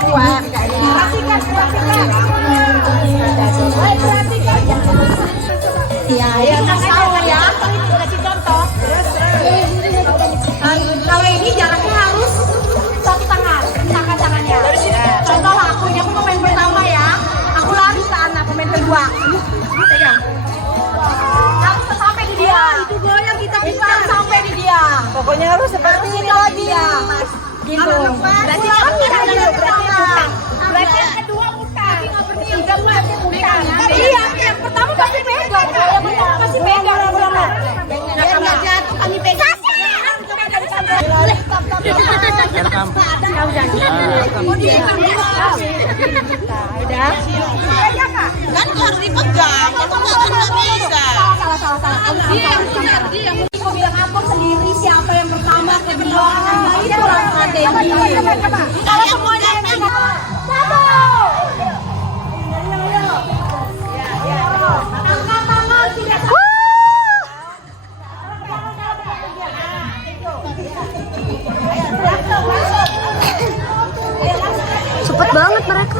Perhatikan. Ya, ya kasih tahu ya. Kasih contoh. Kalau ini jaraknya harus satu tangan, tangannya. Contoh aku yang pemain pertama ya. Aku lari ke anak pemain kedua. Pegang. Harus sampai di dia. Itu goyang kita bisa sampai di dia. Pokoknya harus seperti ini lagi. Gitu. Berarti kan kita bukan. Berarti yang kedua bukan. Tapi nggak berarti yang kedua bukan. Iya, yang pertama pasti pegang. Yang pertama pasti pegang. Karena jatuh kami pegang. Udah. Kan harus dipegang. Kalau nggak bisa. Salah. Kau bilang apa sendiri siapa yang pertama kedua itu lah strategi. Kalau semuanya yang satu. Angkat tangan tidak. Cepet banget mereka.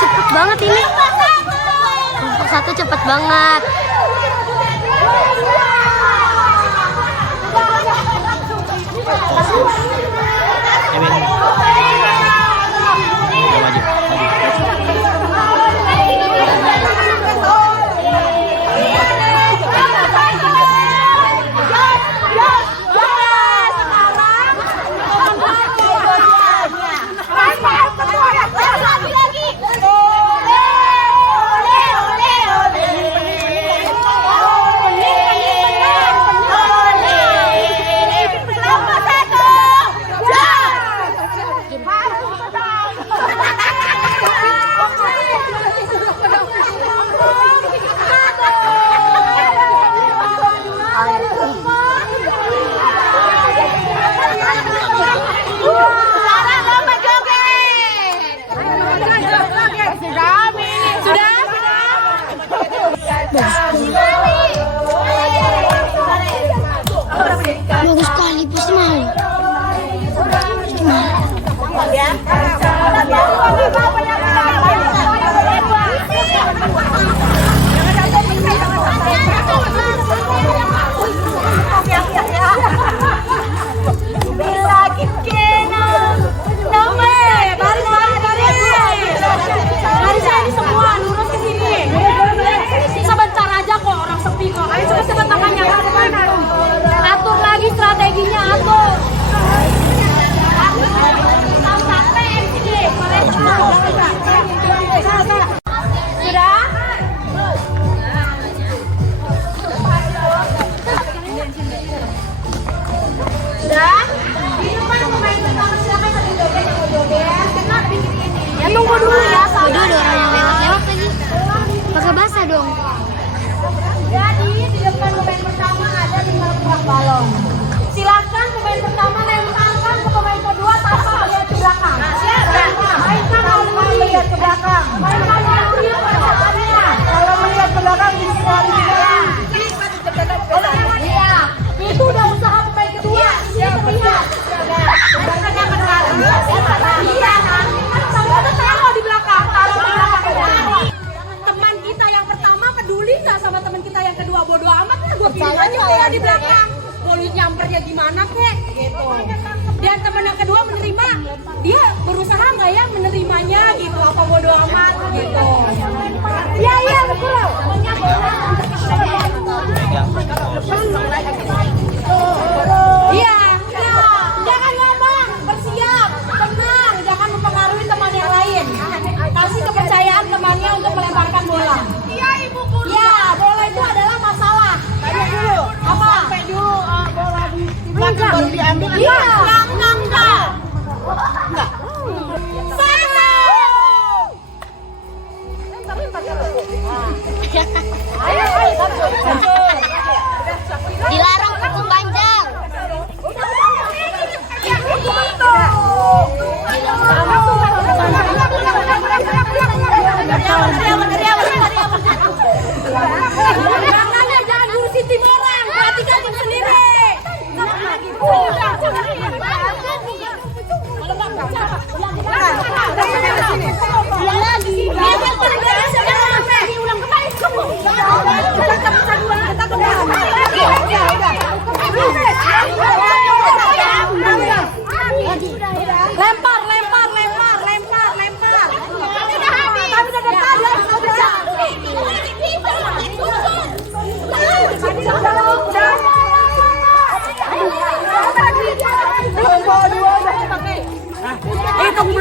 Cepet banget ini. Kelompok satu cepet banget. Bagus sekali, pasti mahal. Atur lagi strateginya, atur. Sudah? Sudah? Di depan pemain pertama silakan satu joget yang mau joget. Kenapa bikin ini? Ya tunggu dulu ya. Udah ada orang yang lewat lagi. Pakai basah dong. Jadi di depan pemain pertama ada 5 buah balon. Silakan pemain pertama lemparkan ke pemain kedua tanpa melihat ke belakang. Mainkan tanpa melihat ke belakang. Mainkan melihat pertahanannya. Kalau melihat ke belakang diskualifikasi. Iya, itu udah usaha pemain kedua. Ini terlihat. Iya kan? Kalau saya di belakang, kalau di belakang. Teman kita yang pertama peduli nggak sama teman kita yang kedua? Bodo amat lah, gue pilih aja kalau di belakang. Mau nyampernya gimana kek? Gitu. Dan teman yang kedua menerima, dia berusaha nggak ya menerimanya gitu? Apa bodo amat gitu? Iya betul. Iya. Jangan ngomong, bersiap, tenang, jangan mempengaruhi teman yang lain. Kasih kepercayaan temannya untuk melemparkan bola. Iya ibu guru. Ya, bola itu adalah masalah. Tanya dulu. Apa? Sampai dulu bola di belakang baru diambil. Iya. Enggak. Satu. Ayo. Dilarang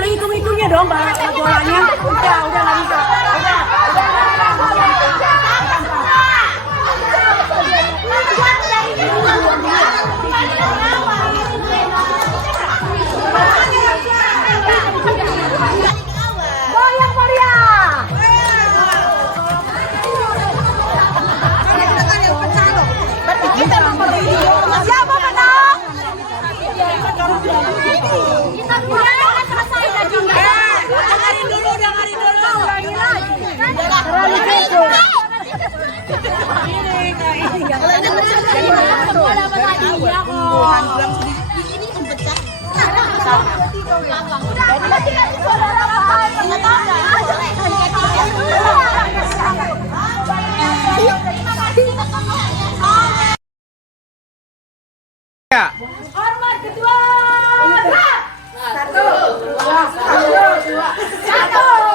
Hitung-hitungnya dong, Mbak. Bolanya udah nggak bisa. Goyang meriah. Berarti kita siapa menang? Kita selesai juga. Dengarin dulu. Ya. Hormat kedua. Satu.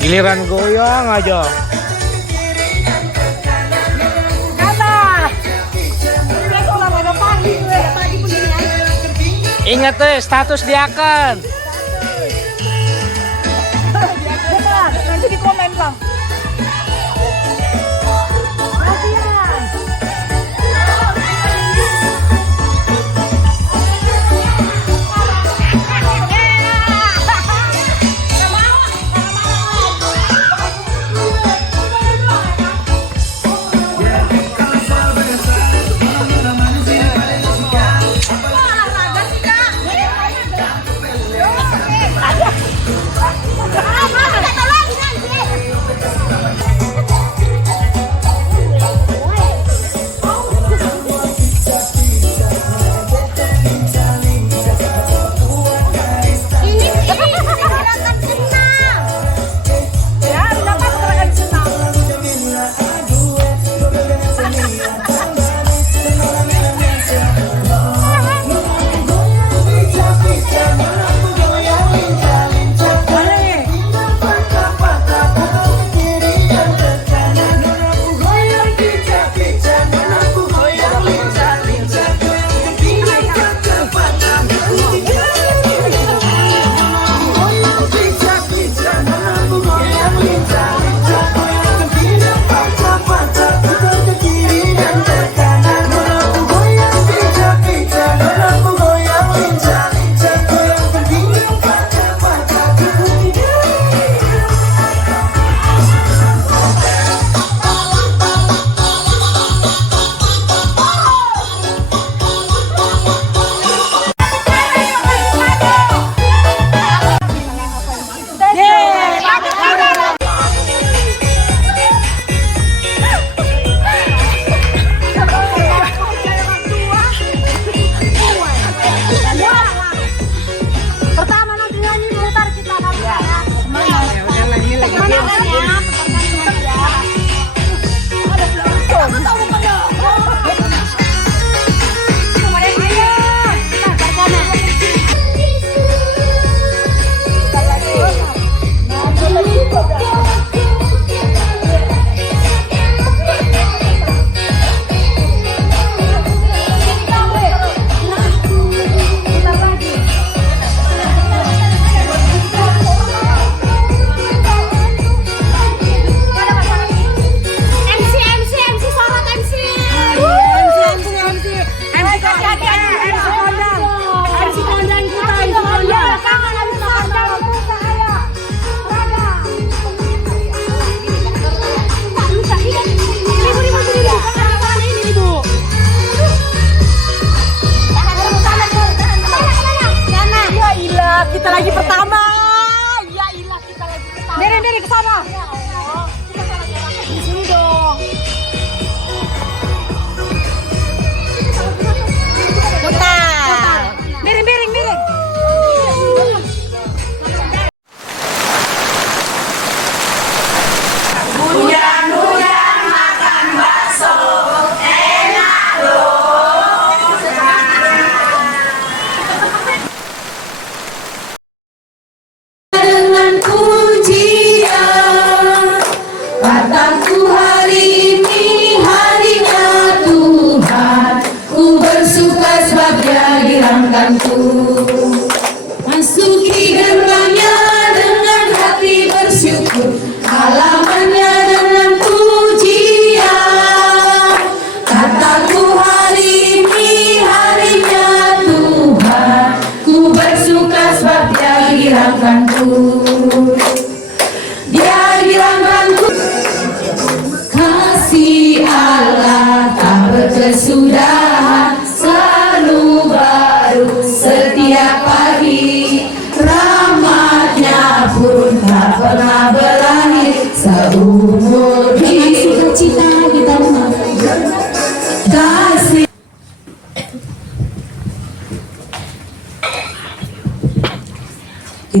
Giliran goyang aja. Ingat deh, status diakan. Nanti di komen, Bang.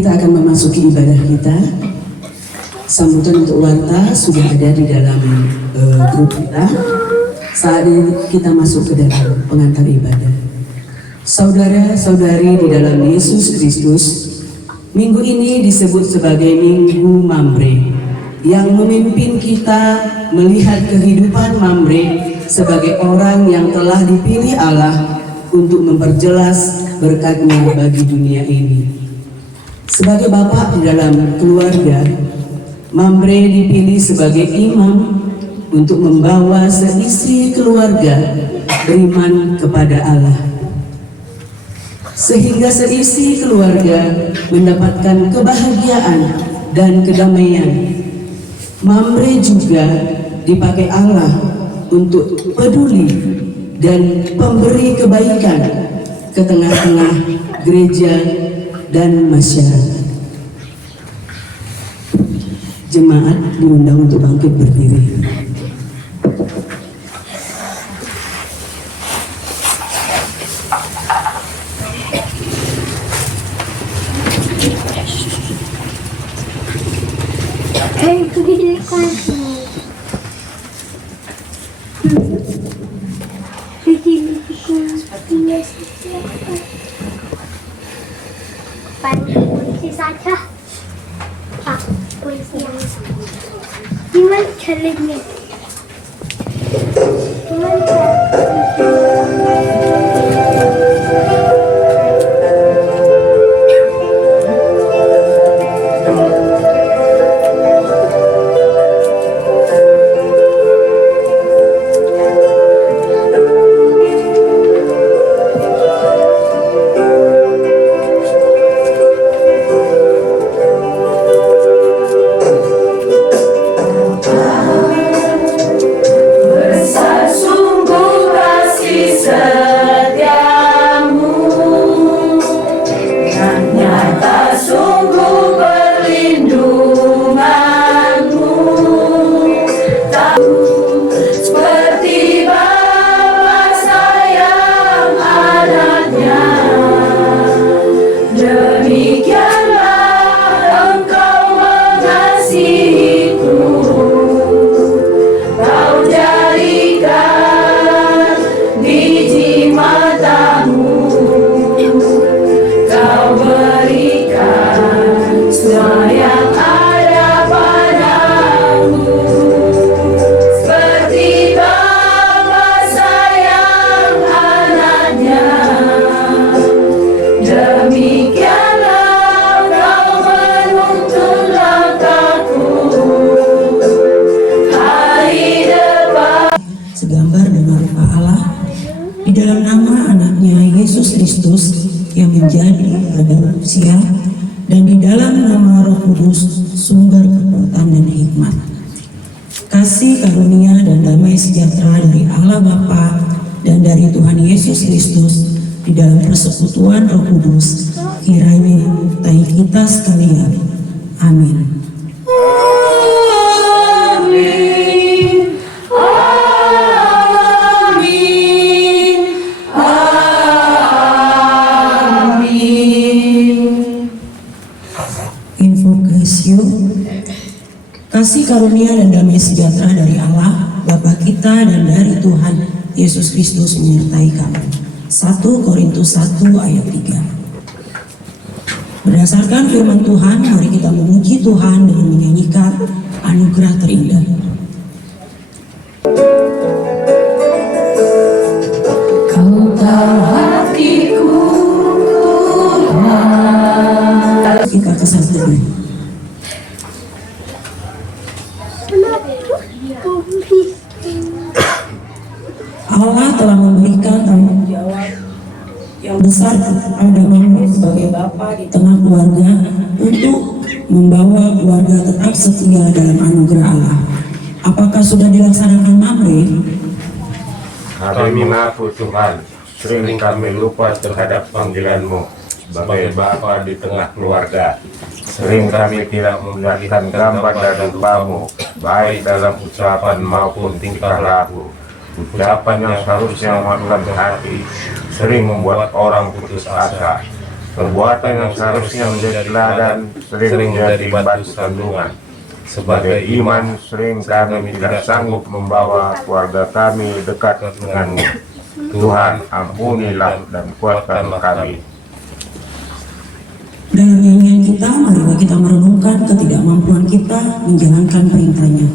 Kita akan memasuki ibadah kita. Sambutan untuk warta sudah ada di dalam grup kita. Saat ini kita masuk ke dalam pengantar ibadah. Saudara-saudari di dalam Yesus Kristus, minggu ini disebut sebagai Minggu Mamre, yang memimpin kita melihat kehidupan Mamre sebagai orang yang telah dipilih Allah untuk memperjelas berkat-Nya bagi dunia ini. Sebagai bapak di dalam keluarga, Mamre dipilih sebagai imam untuk membawa seisi keluarga beriman kepada Allah, sehingga seisi keluarga mendapatkan kebahagiaan dan kedamaian. Mamre juga dipakai Allah untuk peduli dan pemberi kebaikan ke tengah-tengah gereja dan masyarakat. Jemaat diundang untuk bangkit berdiri. Polisi saja. Pak, polisi yang gimana caranya? Gimana Yesus Kristus yang menjadi pada manusia, dan di dalam nama Roh Kudus, sumber kekuatan dan hikmat. Kasih karunia dan damai sejahtera dari Allah Bapa dan dari Tuhan Yesus Kristus di dalam persekutuan Roh Kudus kiranya menyertai kita sekalian. Amin. Kasih karunia dan damai sejahtera dari Allah Bapa kita dan dari Tuhan Yesus Kristus menyertai kamu. 1 Korintus 1 ayat 3. Berdasarkan firman Tuhan, mari kita memuji Tuhan dengan menyanyikan anugerah terindah. Kau tahu hatiku, Tuhan. Kita kesatuan. Allah telah memberikan tanggung jawab yang besar kepada Mamre sebagai bapa di tengah keluarga untuk membawa keluarga tetap setia dalam anugerah Allah. Apakah sudah dilaksanakan Mamre? Kami mengaku Tuhan, sering kami lupa terhadap panggilan-Mu sebagai bapa di tengah keluarga. Sering kami tidak memperhatikan gambar dan rupa-Mu, baik dalam ucapan maupun tingkah laku. Ucapan yang seharusnya memalukan hati sering membuat orang putus asa. Perbuatan yang seharusnya menjadi teladan sering menjadi batu sandungan. Sebagai iman, sering kami tidak sanggup membawa keluarga kami dekat dengan-Mu. Tuhan, ampunilah dan kuatkanlah kami. Dalam nyanyian kita, marilah kita merenungkan ketidakmampuan kita menjalankan perintah-Nya.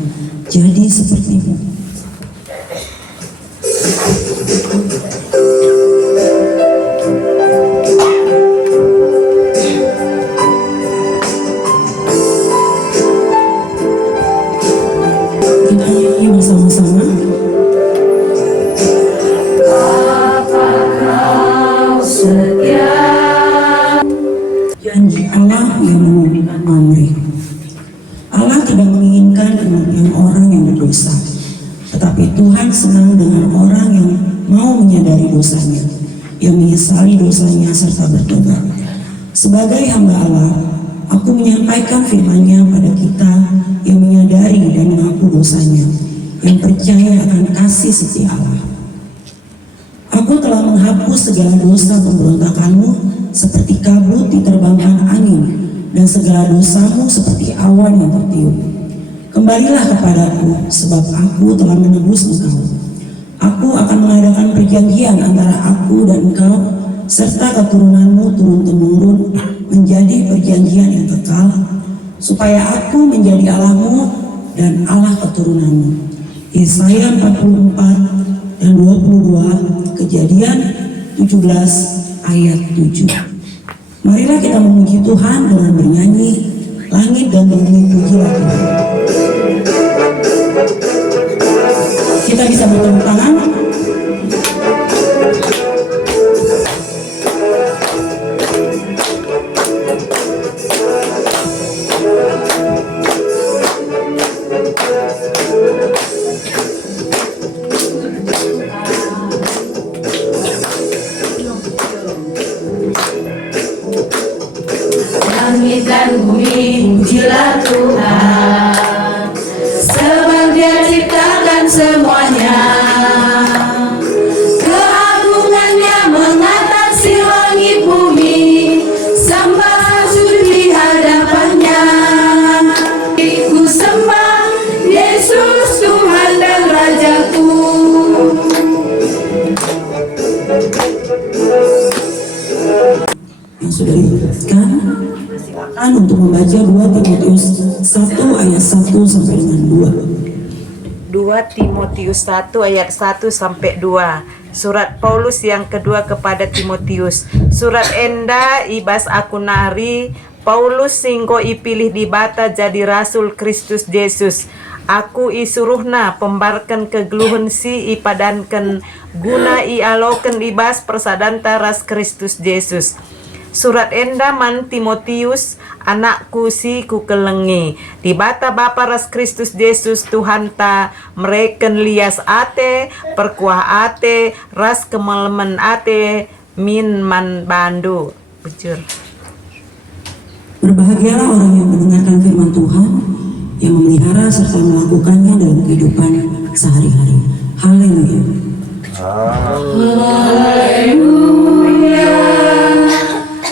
Jadi seperti-Mu. Kita nyanyi bersama-sama. Apakah setia? Janji Allah yang mengumpulkan Mamre. Allah tidak menginginkan kematian orang yang berdosa, tetapi Tuhan senang dengan orang yang mau menyadari dosanya, yang menyesali dosanya serta bertobat. Sebagai hamba Allah, aku menyampaikan firman-Nya pada kita yang menyadari dan mengaku dosanya, yang percaya akan kasih setia Allah. Aku telah menghapus segala dosa pemberontakanmu seperti kabut diterbangkan angin, dan segala dosamu seperti awan yang tertiup. Kembalilah kepadaku, sebab aku telah menebus engkau. Aku akan mengadakan perjanjian antara aku dan engkau serta keturunanmu turun-temurun menjadi perjanjian yang kekal, supaya aku menjadi Allahmu dan Allah keturunanmu. Yesaya 44 dan 22, Kejadian 17 ayat 7. Marilah kita memuji Tuhan dengan bernyanyi, langit dan bumi pujilah Tuhan. Kita bisa bertepuk tangan. Langit dan bumi pujilah Tuhan, sebab Dia ciptakan semuanya. Keagungan-Nya mengatasi langit bumi, sembah sujud di hadapan-Nya. Ku sembah Yesus Tuhan dan Rajaku. Yang sudah diberikan, silakan untuk membaca 2 Timotius 1 ayat 1 sampai dengan 2. 2 Timotius 1 ayat 1 sampai 2. Surat Paulus yang kedua kepada Timotius. Surat enda ibas aku nari, Paulus singko ipilih di bata jadi rasul Kristus Yesus. Aku isuruhna pembarkan kegeluhan si ipadankan guna ialoken ibas persadanta ras Kristus Yesus. Surat enda man Timotius, anakku si ku kelengi, di bata Bapa ras Kristus Yesus Tuhan ta mereken lias ate, perkuah ate, ras kemelemen ate, min man bandu. Bujur. Berbahagialah orang yang mendengarkan firman Tuhan, yang memelihara serta melakukannya dalam kehidupan sehari-hari. Haleluya. Haleluya.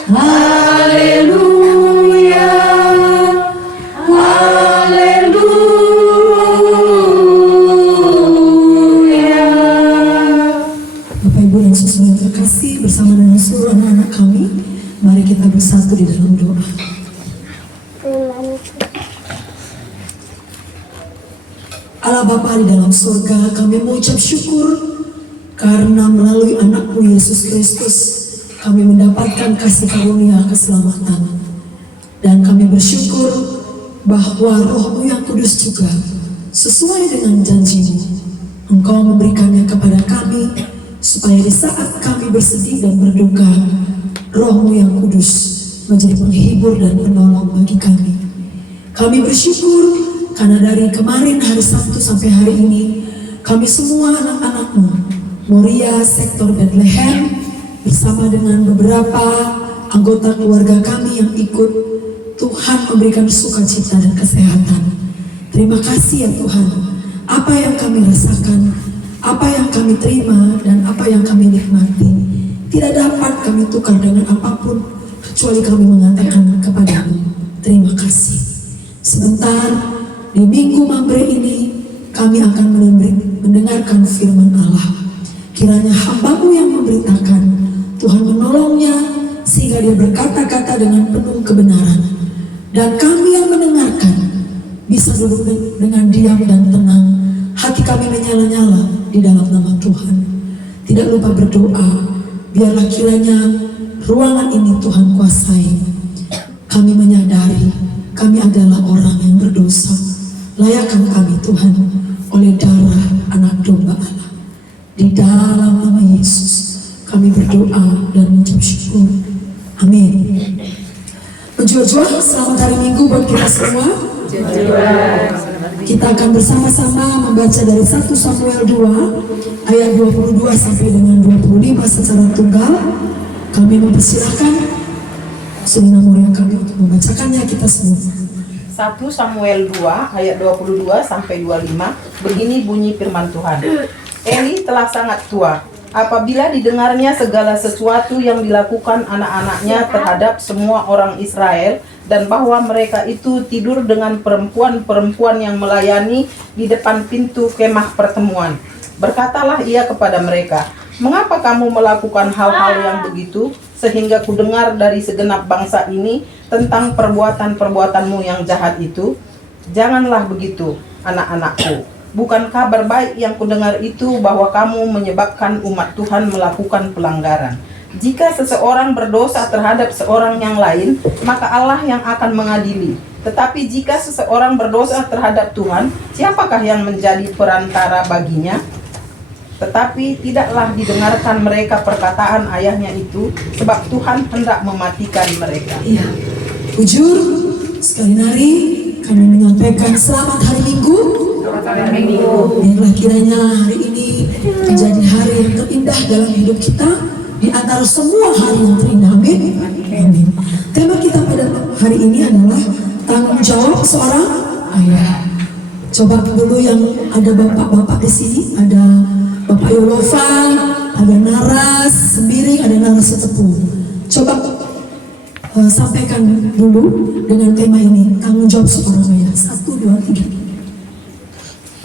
Haleluya. Haleluya. Bapak Ibu dan Saudara yang terkasih, bersama dengan seluruh anak-anak kami, mari kita bersatu di dalam doa. Allah Bapa di dalam surga, kami mengucap syukur karena melalui anakmu Yesus Kristus kami mendapatkan kasih karunia keselamatan. Dan kami bersyukur bahwa Roh-Mu yang kudus juga sesuai dengan janji-Mu, Engkau memberikannya kepada kami supaya di saat kami bersedih dan berduka, Roh-Mu yang kudus menjadi penghibur dan penolong bagi kami. Kami bersyukur karena dari kemarin hari Sabtu sampai hari ini, kami semua anak-anak-Mu, Moria Sektor Bethlehem, bersama dengan beberapa anggota keluarga kami yang ikut, Tuhan memberikan sukacita dan kesehatan. Terima kasih ya Tuhan, apa yang kami rasakan, apa yang kami terima, dan apa yang kami nikmati, tidak dapat kami tukar dengan apapun, kecuali kami mengatakan kepadamu terima kasih. Sebentar di Minggu Mambre ini kami akan mendengarkan firman Allah. Kiranya hambamu yang memberitakan, Tuhan menolongnya sehingga dia berkata-kata dengan penuh kebenaran, dan kami yang mendengarkan bisa duduk dengan diam dan tenang, hati kami menyala-nyala di dalam nama Tuhan. Tidak lupa berdoa, biarlah kiranya ruangan ini Tuhan kuasai. Kami menyadari kami adalah orang yang berdosa. Layakkan kami Tuhan oleh darah anak domba Allah. Di dalam nama Yesus kami berdoa dan mengucap syukur. Amin. Menjua-jua, selamat hari Minggu buat kita semua. Kita akan bersama-sama membaca dari 1 Samuel 2 ayat 22 sampai dengan 25 secara tunggal. Kami mempersilahkan Selina Muria kami untuk membacakannya kita semua. 1 Samuel 2 ayat 22 sampai 25. Begini bunyi firman Tuhan. Eli telah sangat tua apabila didengarnya segala sesuatu yang dilakukan anak-anaknya terhadap semua orang Israel, dan bahwa mereka itu tidur dengan perempuan-perempuan yang melayani di depan pintu kemah pertemuan. Berkatalah ia kepada mereka, "Mengapa kamu melakukan hal-hal yang begitu, sehingga kudengar dari segenap bangsa ini tentang perbuatan-perbuatanmu yang jahat itu? Janganlah begitu, anak-anakku. Bukan kabar baik yang kudengar itu bahwa kamu menyebabkan umat Tuhan melakukan pelanggaran. Jika seseorang berdosa terhadap seorang yang lain, maka Allah yang akan mengadili. Tetapi jika seseorang berdosa terhadap Tuhan, siapakah yang menjadi perantara baginya?" Tetapi tidaklah didengarkan mereka perkataan ayahnya itu, sebab Tuhan hendak mematikan mereka. Iya. Jujur, sekali lagi kami menyampaikan selamat hari Minggu. Biarlah kiranya hari ini menjadi hari yang terindah dalam hidup kita di antara semua hari yang terindah. Amin. Amin. Tema kita pada hari ini adalah tanggung jawab seorang ayah. Coba dulu yang ada bapak-bapak di sini, ada Bapak Yolova, ada Naras Sembiring, ada Naras Setepu. Coba sampaikan dulu dengan tema ini, tanggung jawab seorang ayah. 1, 2, 3.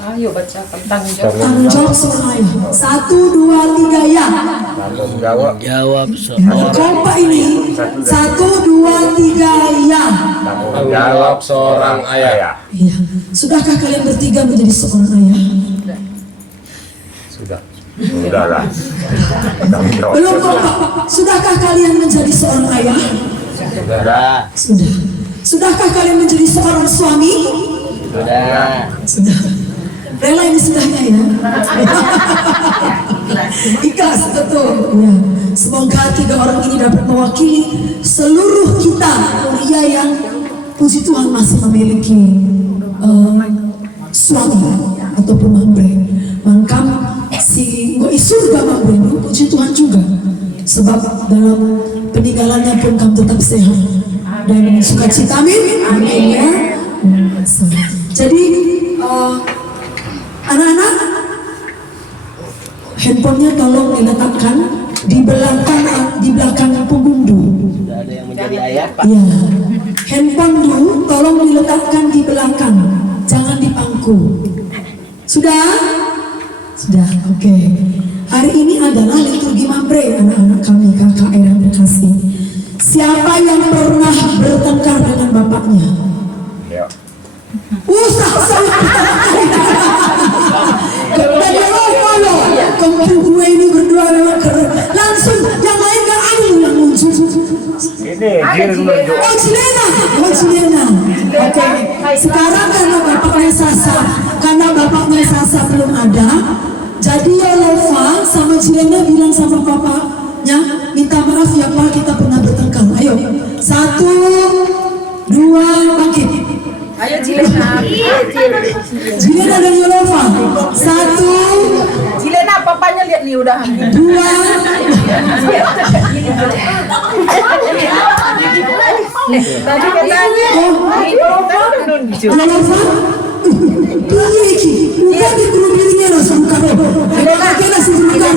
Ayo bacakan tanggung jawab. Tanggung jawab seorang ayah. 1, 2, 3 ya. Tanggung jawab Kompak ini. 1, 2, 3 ya. tanggung jawab seorang ayah. Iya. Sudahkah kalian bertiga menjadi seorang ayah? Sudahlah. Belum kompak. Sudahkah kalian menjadi seorang ayah? Sudah. Sudahkah kalian menjadi seorang suami? Sudah. Rela ini sudahnya ya. Ikhlas betul. Ya. Semoga 3 orang ini dapat mewakili seluruh kita pria yang puji Tuhan masih memiliki suami ataupun mambre. Maka si Ngoi surga mambre itu puji Tuhan juga. Sebab dalam peninggalannya pun kamu tetap sehat dan sukacita. Amin. Amin ya. Jadi anak-anak, handphonenya tolong diletakkan di belakang pengunduh. Sudah ada yang menjadi ayah, Pak. Iya. Handphone dulu tolong diletakkan di belakang, jangan di pangku. Sudah? Sudah, oke. Hari ini adalah liturgi Mambre, anak-anak kami KKR yang terkasih. Siapa yang pernah bertengkar dengan bapaknya? Ya. Usah dan dia lo kamu gue ini berdua memang keren. Langsung yang lain gak ada yang muncul. Ini Jil menunjuk. Oh Cilena. Oke. Sekarang karena bapaknya Sasa belum ada, jadi Yolova sama Cilena bilang sama bapaknya, minta maaf ya Pak, kita pernah bertengkar. Ayo, 1, 2, bangkit. Ayo Cilena. Cilena dan Yolova. 1, Cilena papanya lihat nih udah. 2. Tadi katanya nunjuk. Yolova. Piye iki? Bukan di grup dirinya langsung karo. Oke langsung grup karo.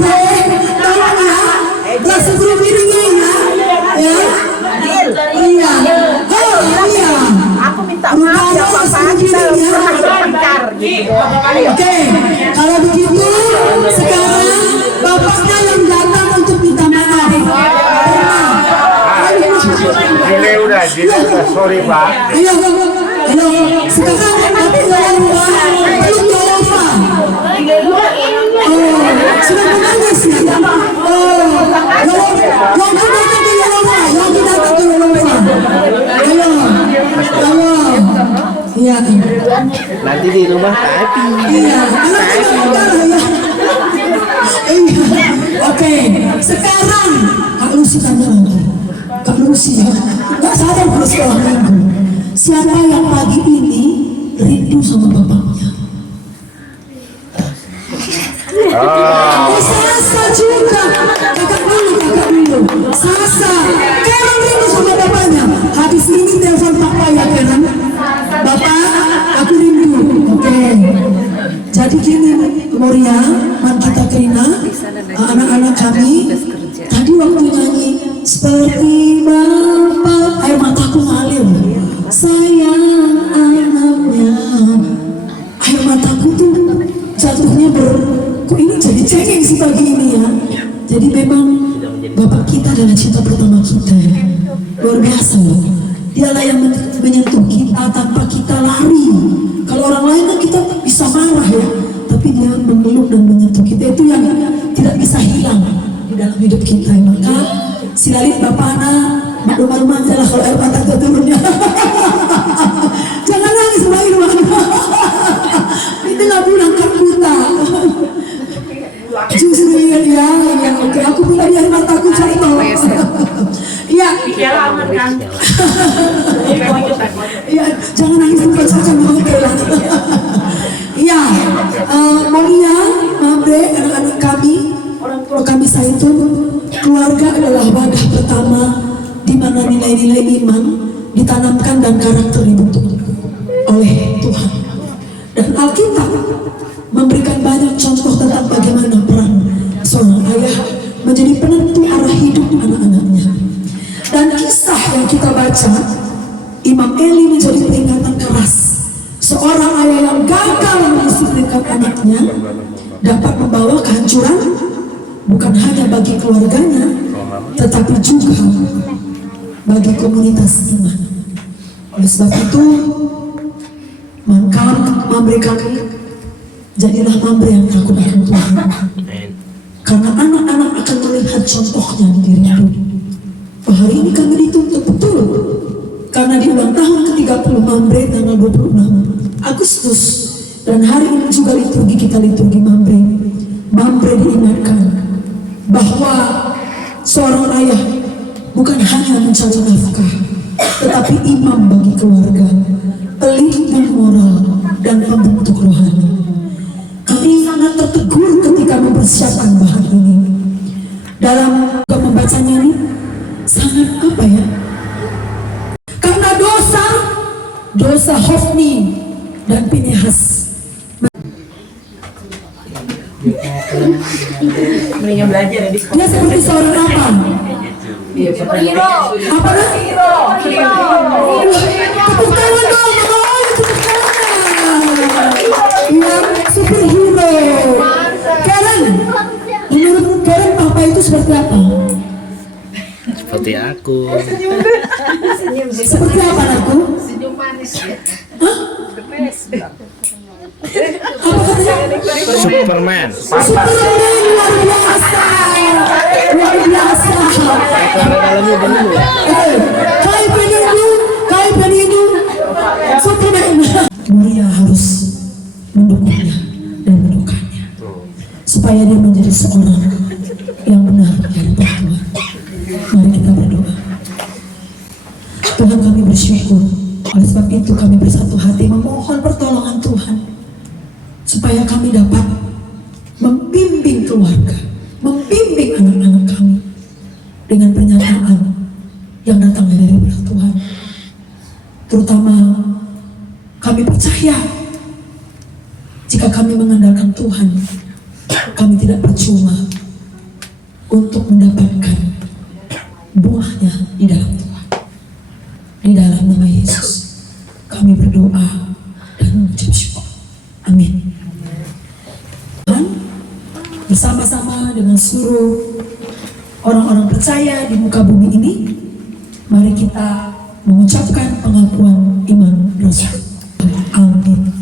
Tolong ya. Langsung grup dirinya ya. Ya. sorry Pak. Ayo, sekarang tapi belum jawab Pak. Sudah menangis ya. Yang kita ke Yolova. Ayo. Iya. Nanti di rumah tapi. Iya. Oke, sekarang Kak Lucy tanya lagi. Kak Lucy ya, Kak sadar kalau sekolah minggu. Siapa yang pagi ini rindu sama bapaknya? Sasa juga. Kakak dulu. Sasa. Karen rindu sama bapaknya. Habis ini telepon papa ya Karen. Bapak, aku rindu. Oke. Jadi gini, Moria, kita Krina, anak-anak kami, tadi waktu nyanyi seperti Bapak, air mataku ngalir, sayang anaknya, air mataku tuh jatuhnya kok ini jadi cengeng sih pagi ini ya. Jadi memang Bapak kita adalah cinta pertama kita, luar biasa loh. Dialah yang menyentuh kita tanpa kita lari. Kalau orang lain kan kita bisa marah ya, tapi dia memeluk dan menyentuh kita, itu yang tidak bisa hilang di dalam hidup kita. Maka silalit Bapak anak, maklum aja lah kalau air mata turunnya. Jangan nangis lagi itu nggak pulang kan kita. Justru ya, oke, aku punya di air mataku jatuh. Iya. Iya, jangan nangis bukan saja oke lah. Iya, Monia, Mamre, anak-anak kami, orang tua kami Zaitun, keluarga adalah wadah pertama di mana nilai-nilai iman ditanamkan dan karakter dibentuk oleh Tuhan. Dan Alkitab memberikan banyak contoh tentang bagaimana peran seorang ayah menjadi penentu arah hidup anak-anaknya. Dan kisah yang kita baca, Imam Eli menjadi peringatan keras. Seorang ayah yang gagal mendisiplinkan anaknya dapat membawa kehancuran bukan hanya bagi keluarganya, tetapi juga bagi komunitas iman. Oleh sebab itu, maka Mamre kami jadilah Mamre yang takut akan Tuhan. Karena anak-anak akan melihat contohnya di diri hidup. Hari ini kami dituntut betul karena di ulang tahun ke-30 Mamre tanggal 26 Agustus, dan hari ini juga liturgi Mamre. Mamre diingatkan bahwa seorang ayah bukan hanya mencari nafkah, tetapi imam bagi keluarga, pelindung moral dan pembentuk rohani. Kami sangat tertegur ketika mempersiapkan bahan ini. Dalam membacanya ini sangat apa ya? Karena dosa Hofni dan Pinehas. Mendingan belajar ya di sekolah. Dia seperti seorang apa? Superhero. Apa dah? Tepuk tangan dong, ya, superhero. Karen, menurut Karen papa itu seperti apa? Seperti aku. Seperti apa anakku? Senyum manis. Hah? Apa katanya? Superman. Luar biasa. Dalamnya benar. Kai peninu, Superman. Moria harus mendukungnya dan mendoakannya supaya dia menjadi seorang yang benar dari Tuhan. Mari kita berdoa. Tuhan, kami bersyukur. Oleh sebab itu kami bersatu hati memohon pertolongan Tuhan supaya kami dapat membimbing keluarga, membimbing anak-anak kami dengan pernyataan yang datang dari Tuhan. Terutama kami percaya jika kami mengandalkan Tuhan, kami tidak percuma untuk mendapatkan buahnya di dalam Tuhan. Di dalam nama Yesus kami berdoa dan mengucap syukur. Amin. Dan bersama-sama dengan seluruh orang-orang percaya di muka bumi ini, mari kita mengucapkan pengakuan iman dosa. Amin.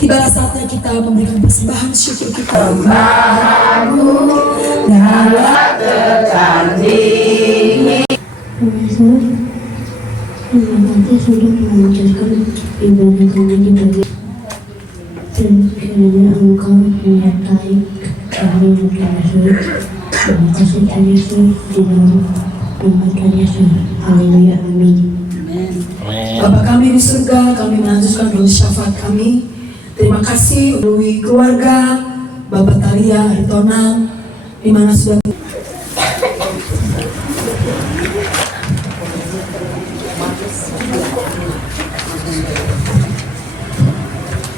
Tibalah saatnya kita memberikan persembahan syukur kita. Sembahanmu dalam tertandingi. Nanti sudah melanjutkan ibadah kami di bagian dan kiranya Engkau menyertai kami dan Yesus. Terima kasih Tuhan Yesus di dalam nama Tuhan Yesus. Haleluya, amin. Bapa kami di surga, kami melanjutkan doa syafaat kami. Terima kasih melalui keluarga Bapak Talia Aritonang, di mana sudah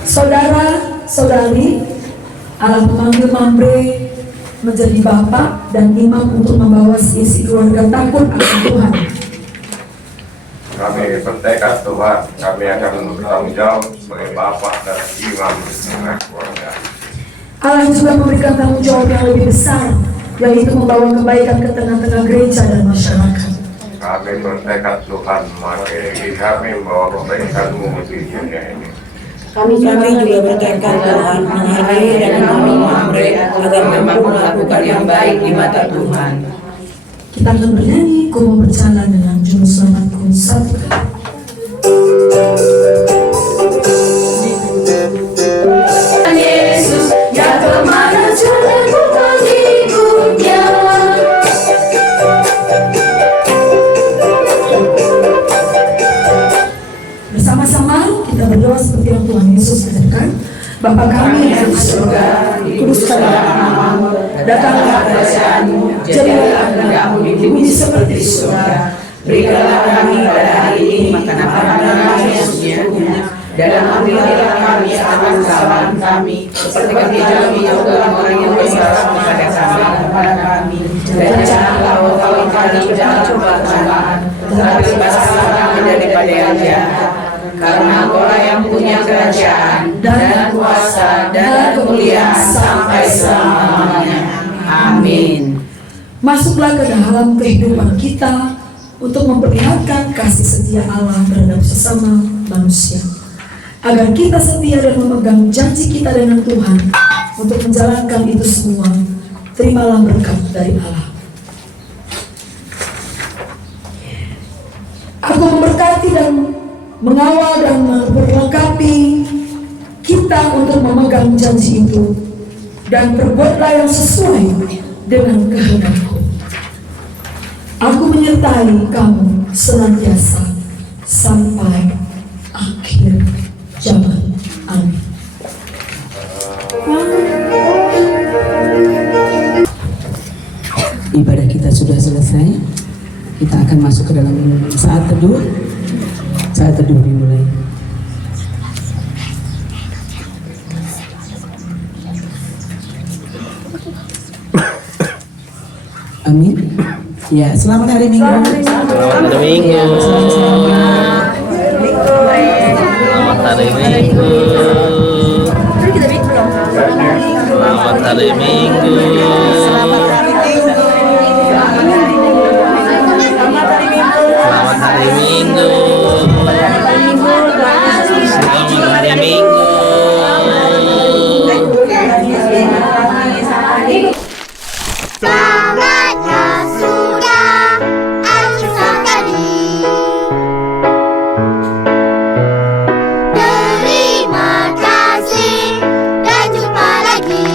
saudara-saudari, Allah memanggil Mambre menjadi bapak dan imam untuk membawa isi keluarga takut akan Tuhan. Kami bertekad Tuhan, kami akan bertanggung jawab sebagai bapak dan imam di tengah keluarga. Allah juga memberikan tanggung jawab yang lebih besar, yaitu membawa kebaikan ke tengah-tengah gereja dan masyarakat. Kami bertekad Tuhan, mari kami membawa kebaikan-Mu di dunia ini. Kami juga bertekad Tuhan menghargai dan menolong Mambre agar mampu melakukan yang baik di mata Tuhan. Kita akan bernyanyi, ku mau berjalan dengan juru selamatku satu kali. Yesus, ya kemana jalanku mengikutnya. Bersama-sama kita berdoa seperti yang Tuhan Yesus ajarkan. Bapa kami yang di surga, dikuduskanlah namamu, datanglah kerajaanmu, jadilah kehendak-Mu di bumi seperti di surga. Berikanlah kami pada hari ini makanan kami yang secukupnya, dan ampunilah kami akan kesalahan kami, seperti kami juga orang yang bersalah kepada kami. Dan janganlah Engkau kami ke dalam cobaan, tetapi bebaskanlah kami daripada yang jahat. Karena Engkau yang punya kerajaan dan kuasa dan kemuliaan sampai selamanya. Amin. Masuklah ke dalam kehidupan kita untuk memperlihatkan kasih setia Allah terhadap sesama manusia, agar kita setia dan memegang janji kita dengan Tuhan untuk menjalankan itu semua. Terimalah berkat dari Allah. Aku memberkati dan mengawal dan memperlengkapi kita untuk memegang janji itu, dan berbuatlah yang sesuai dengan kehendak-Ku. Aku menyertai kamu senantiasa sampai akhir zaman. Amin. Ibadah kita sudah selesai. Kita akan masuk ke dalam saat teduh. Saat teduh dimulai. Amin. Ya, selamat hari Minggu. Selamat hari Minggu. Selamat hari Minggu. Selamat hari Minggu. Selamat hari Minggu. Selamat hari Minggu. Selamatnya sudah Alkitab tadi. Terima kasih dan jumpa lagi.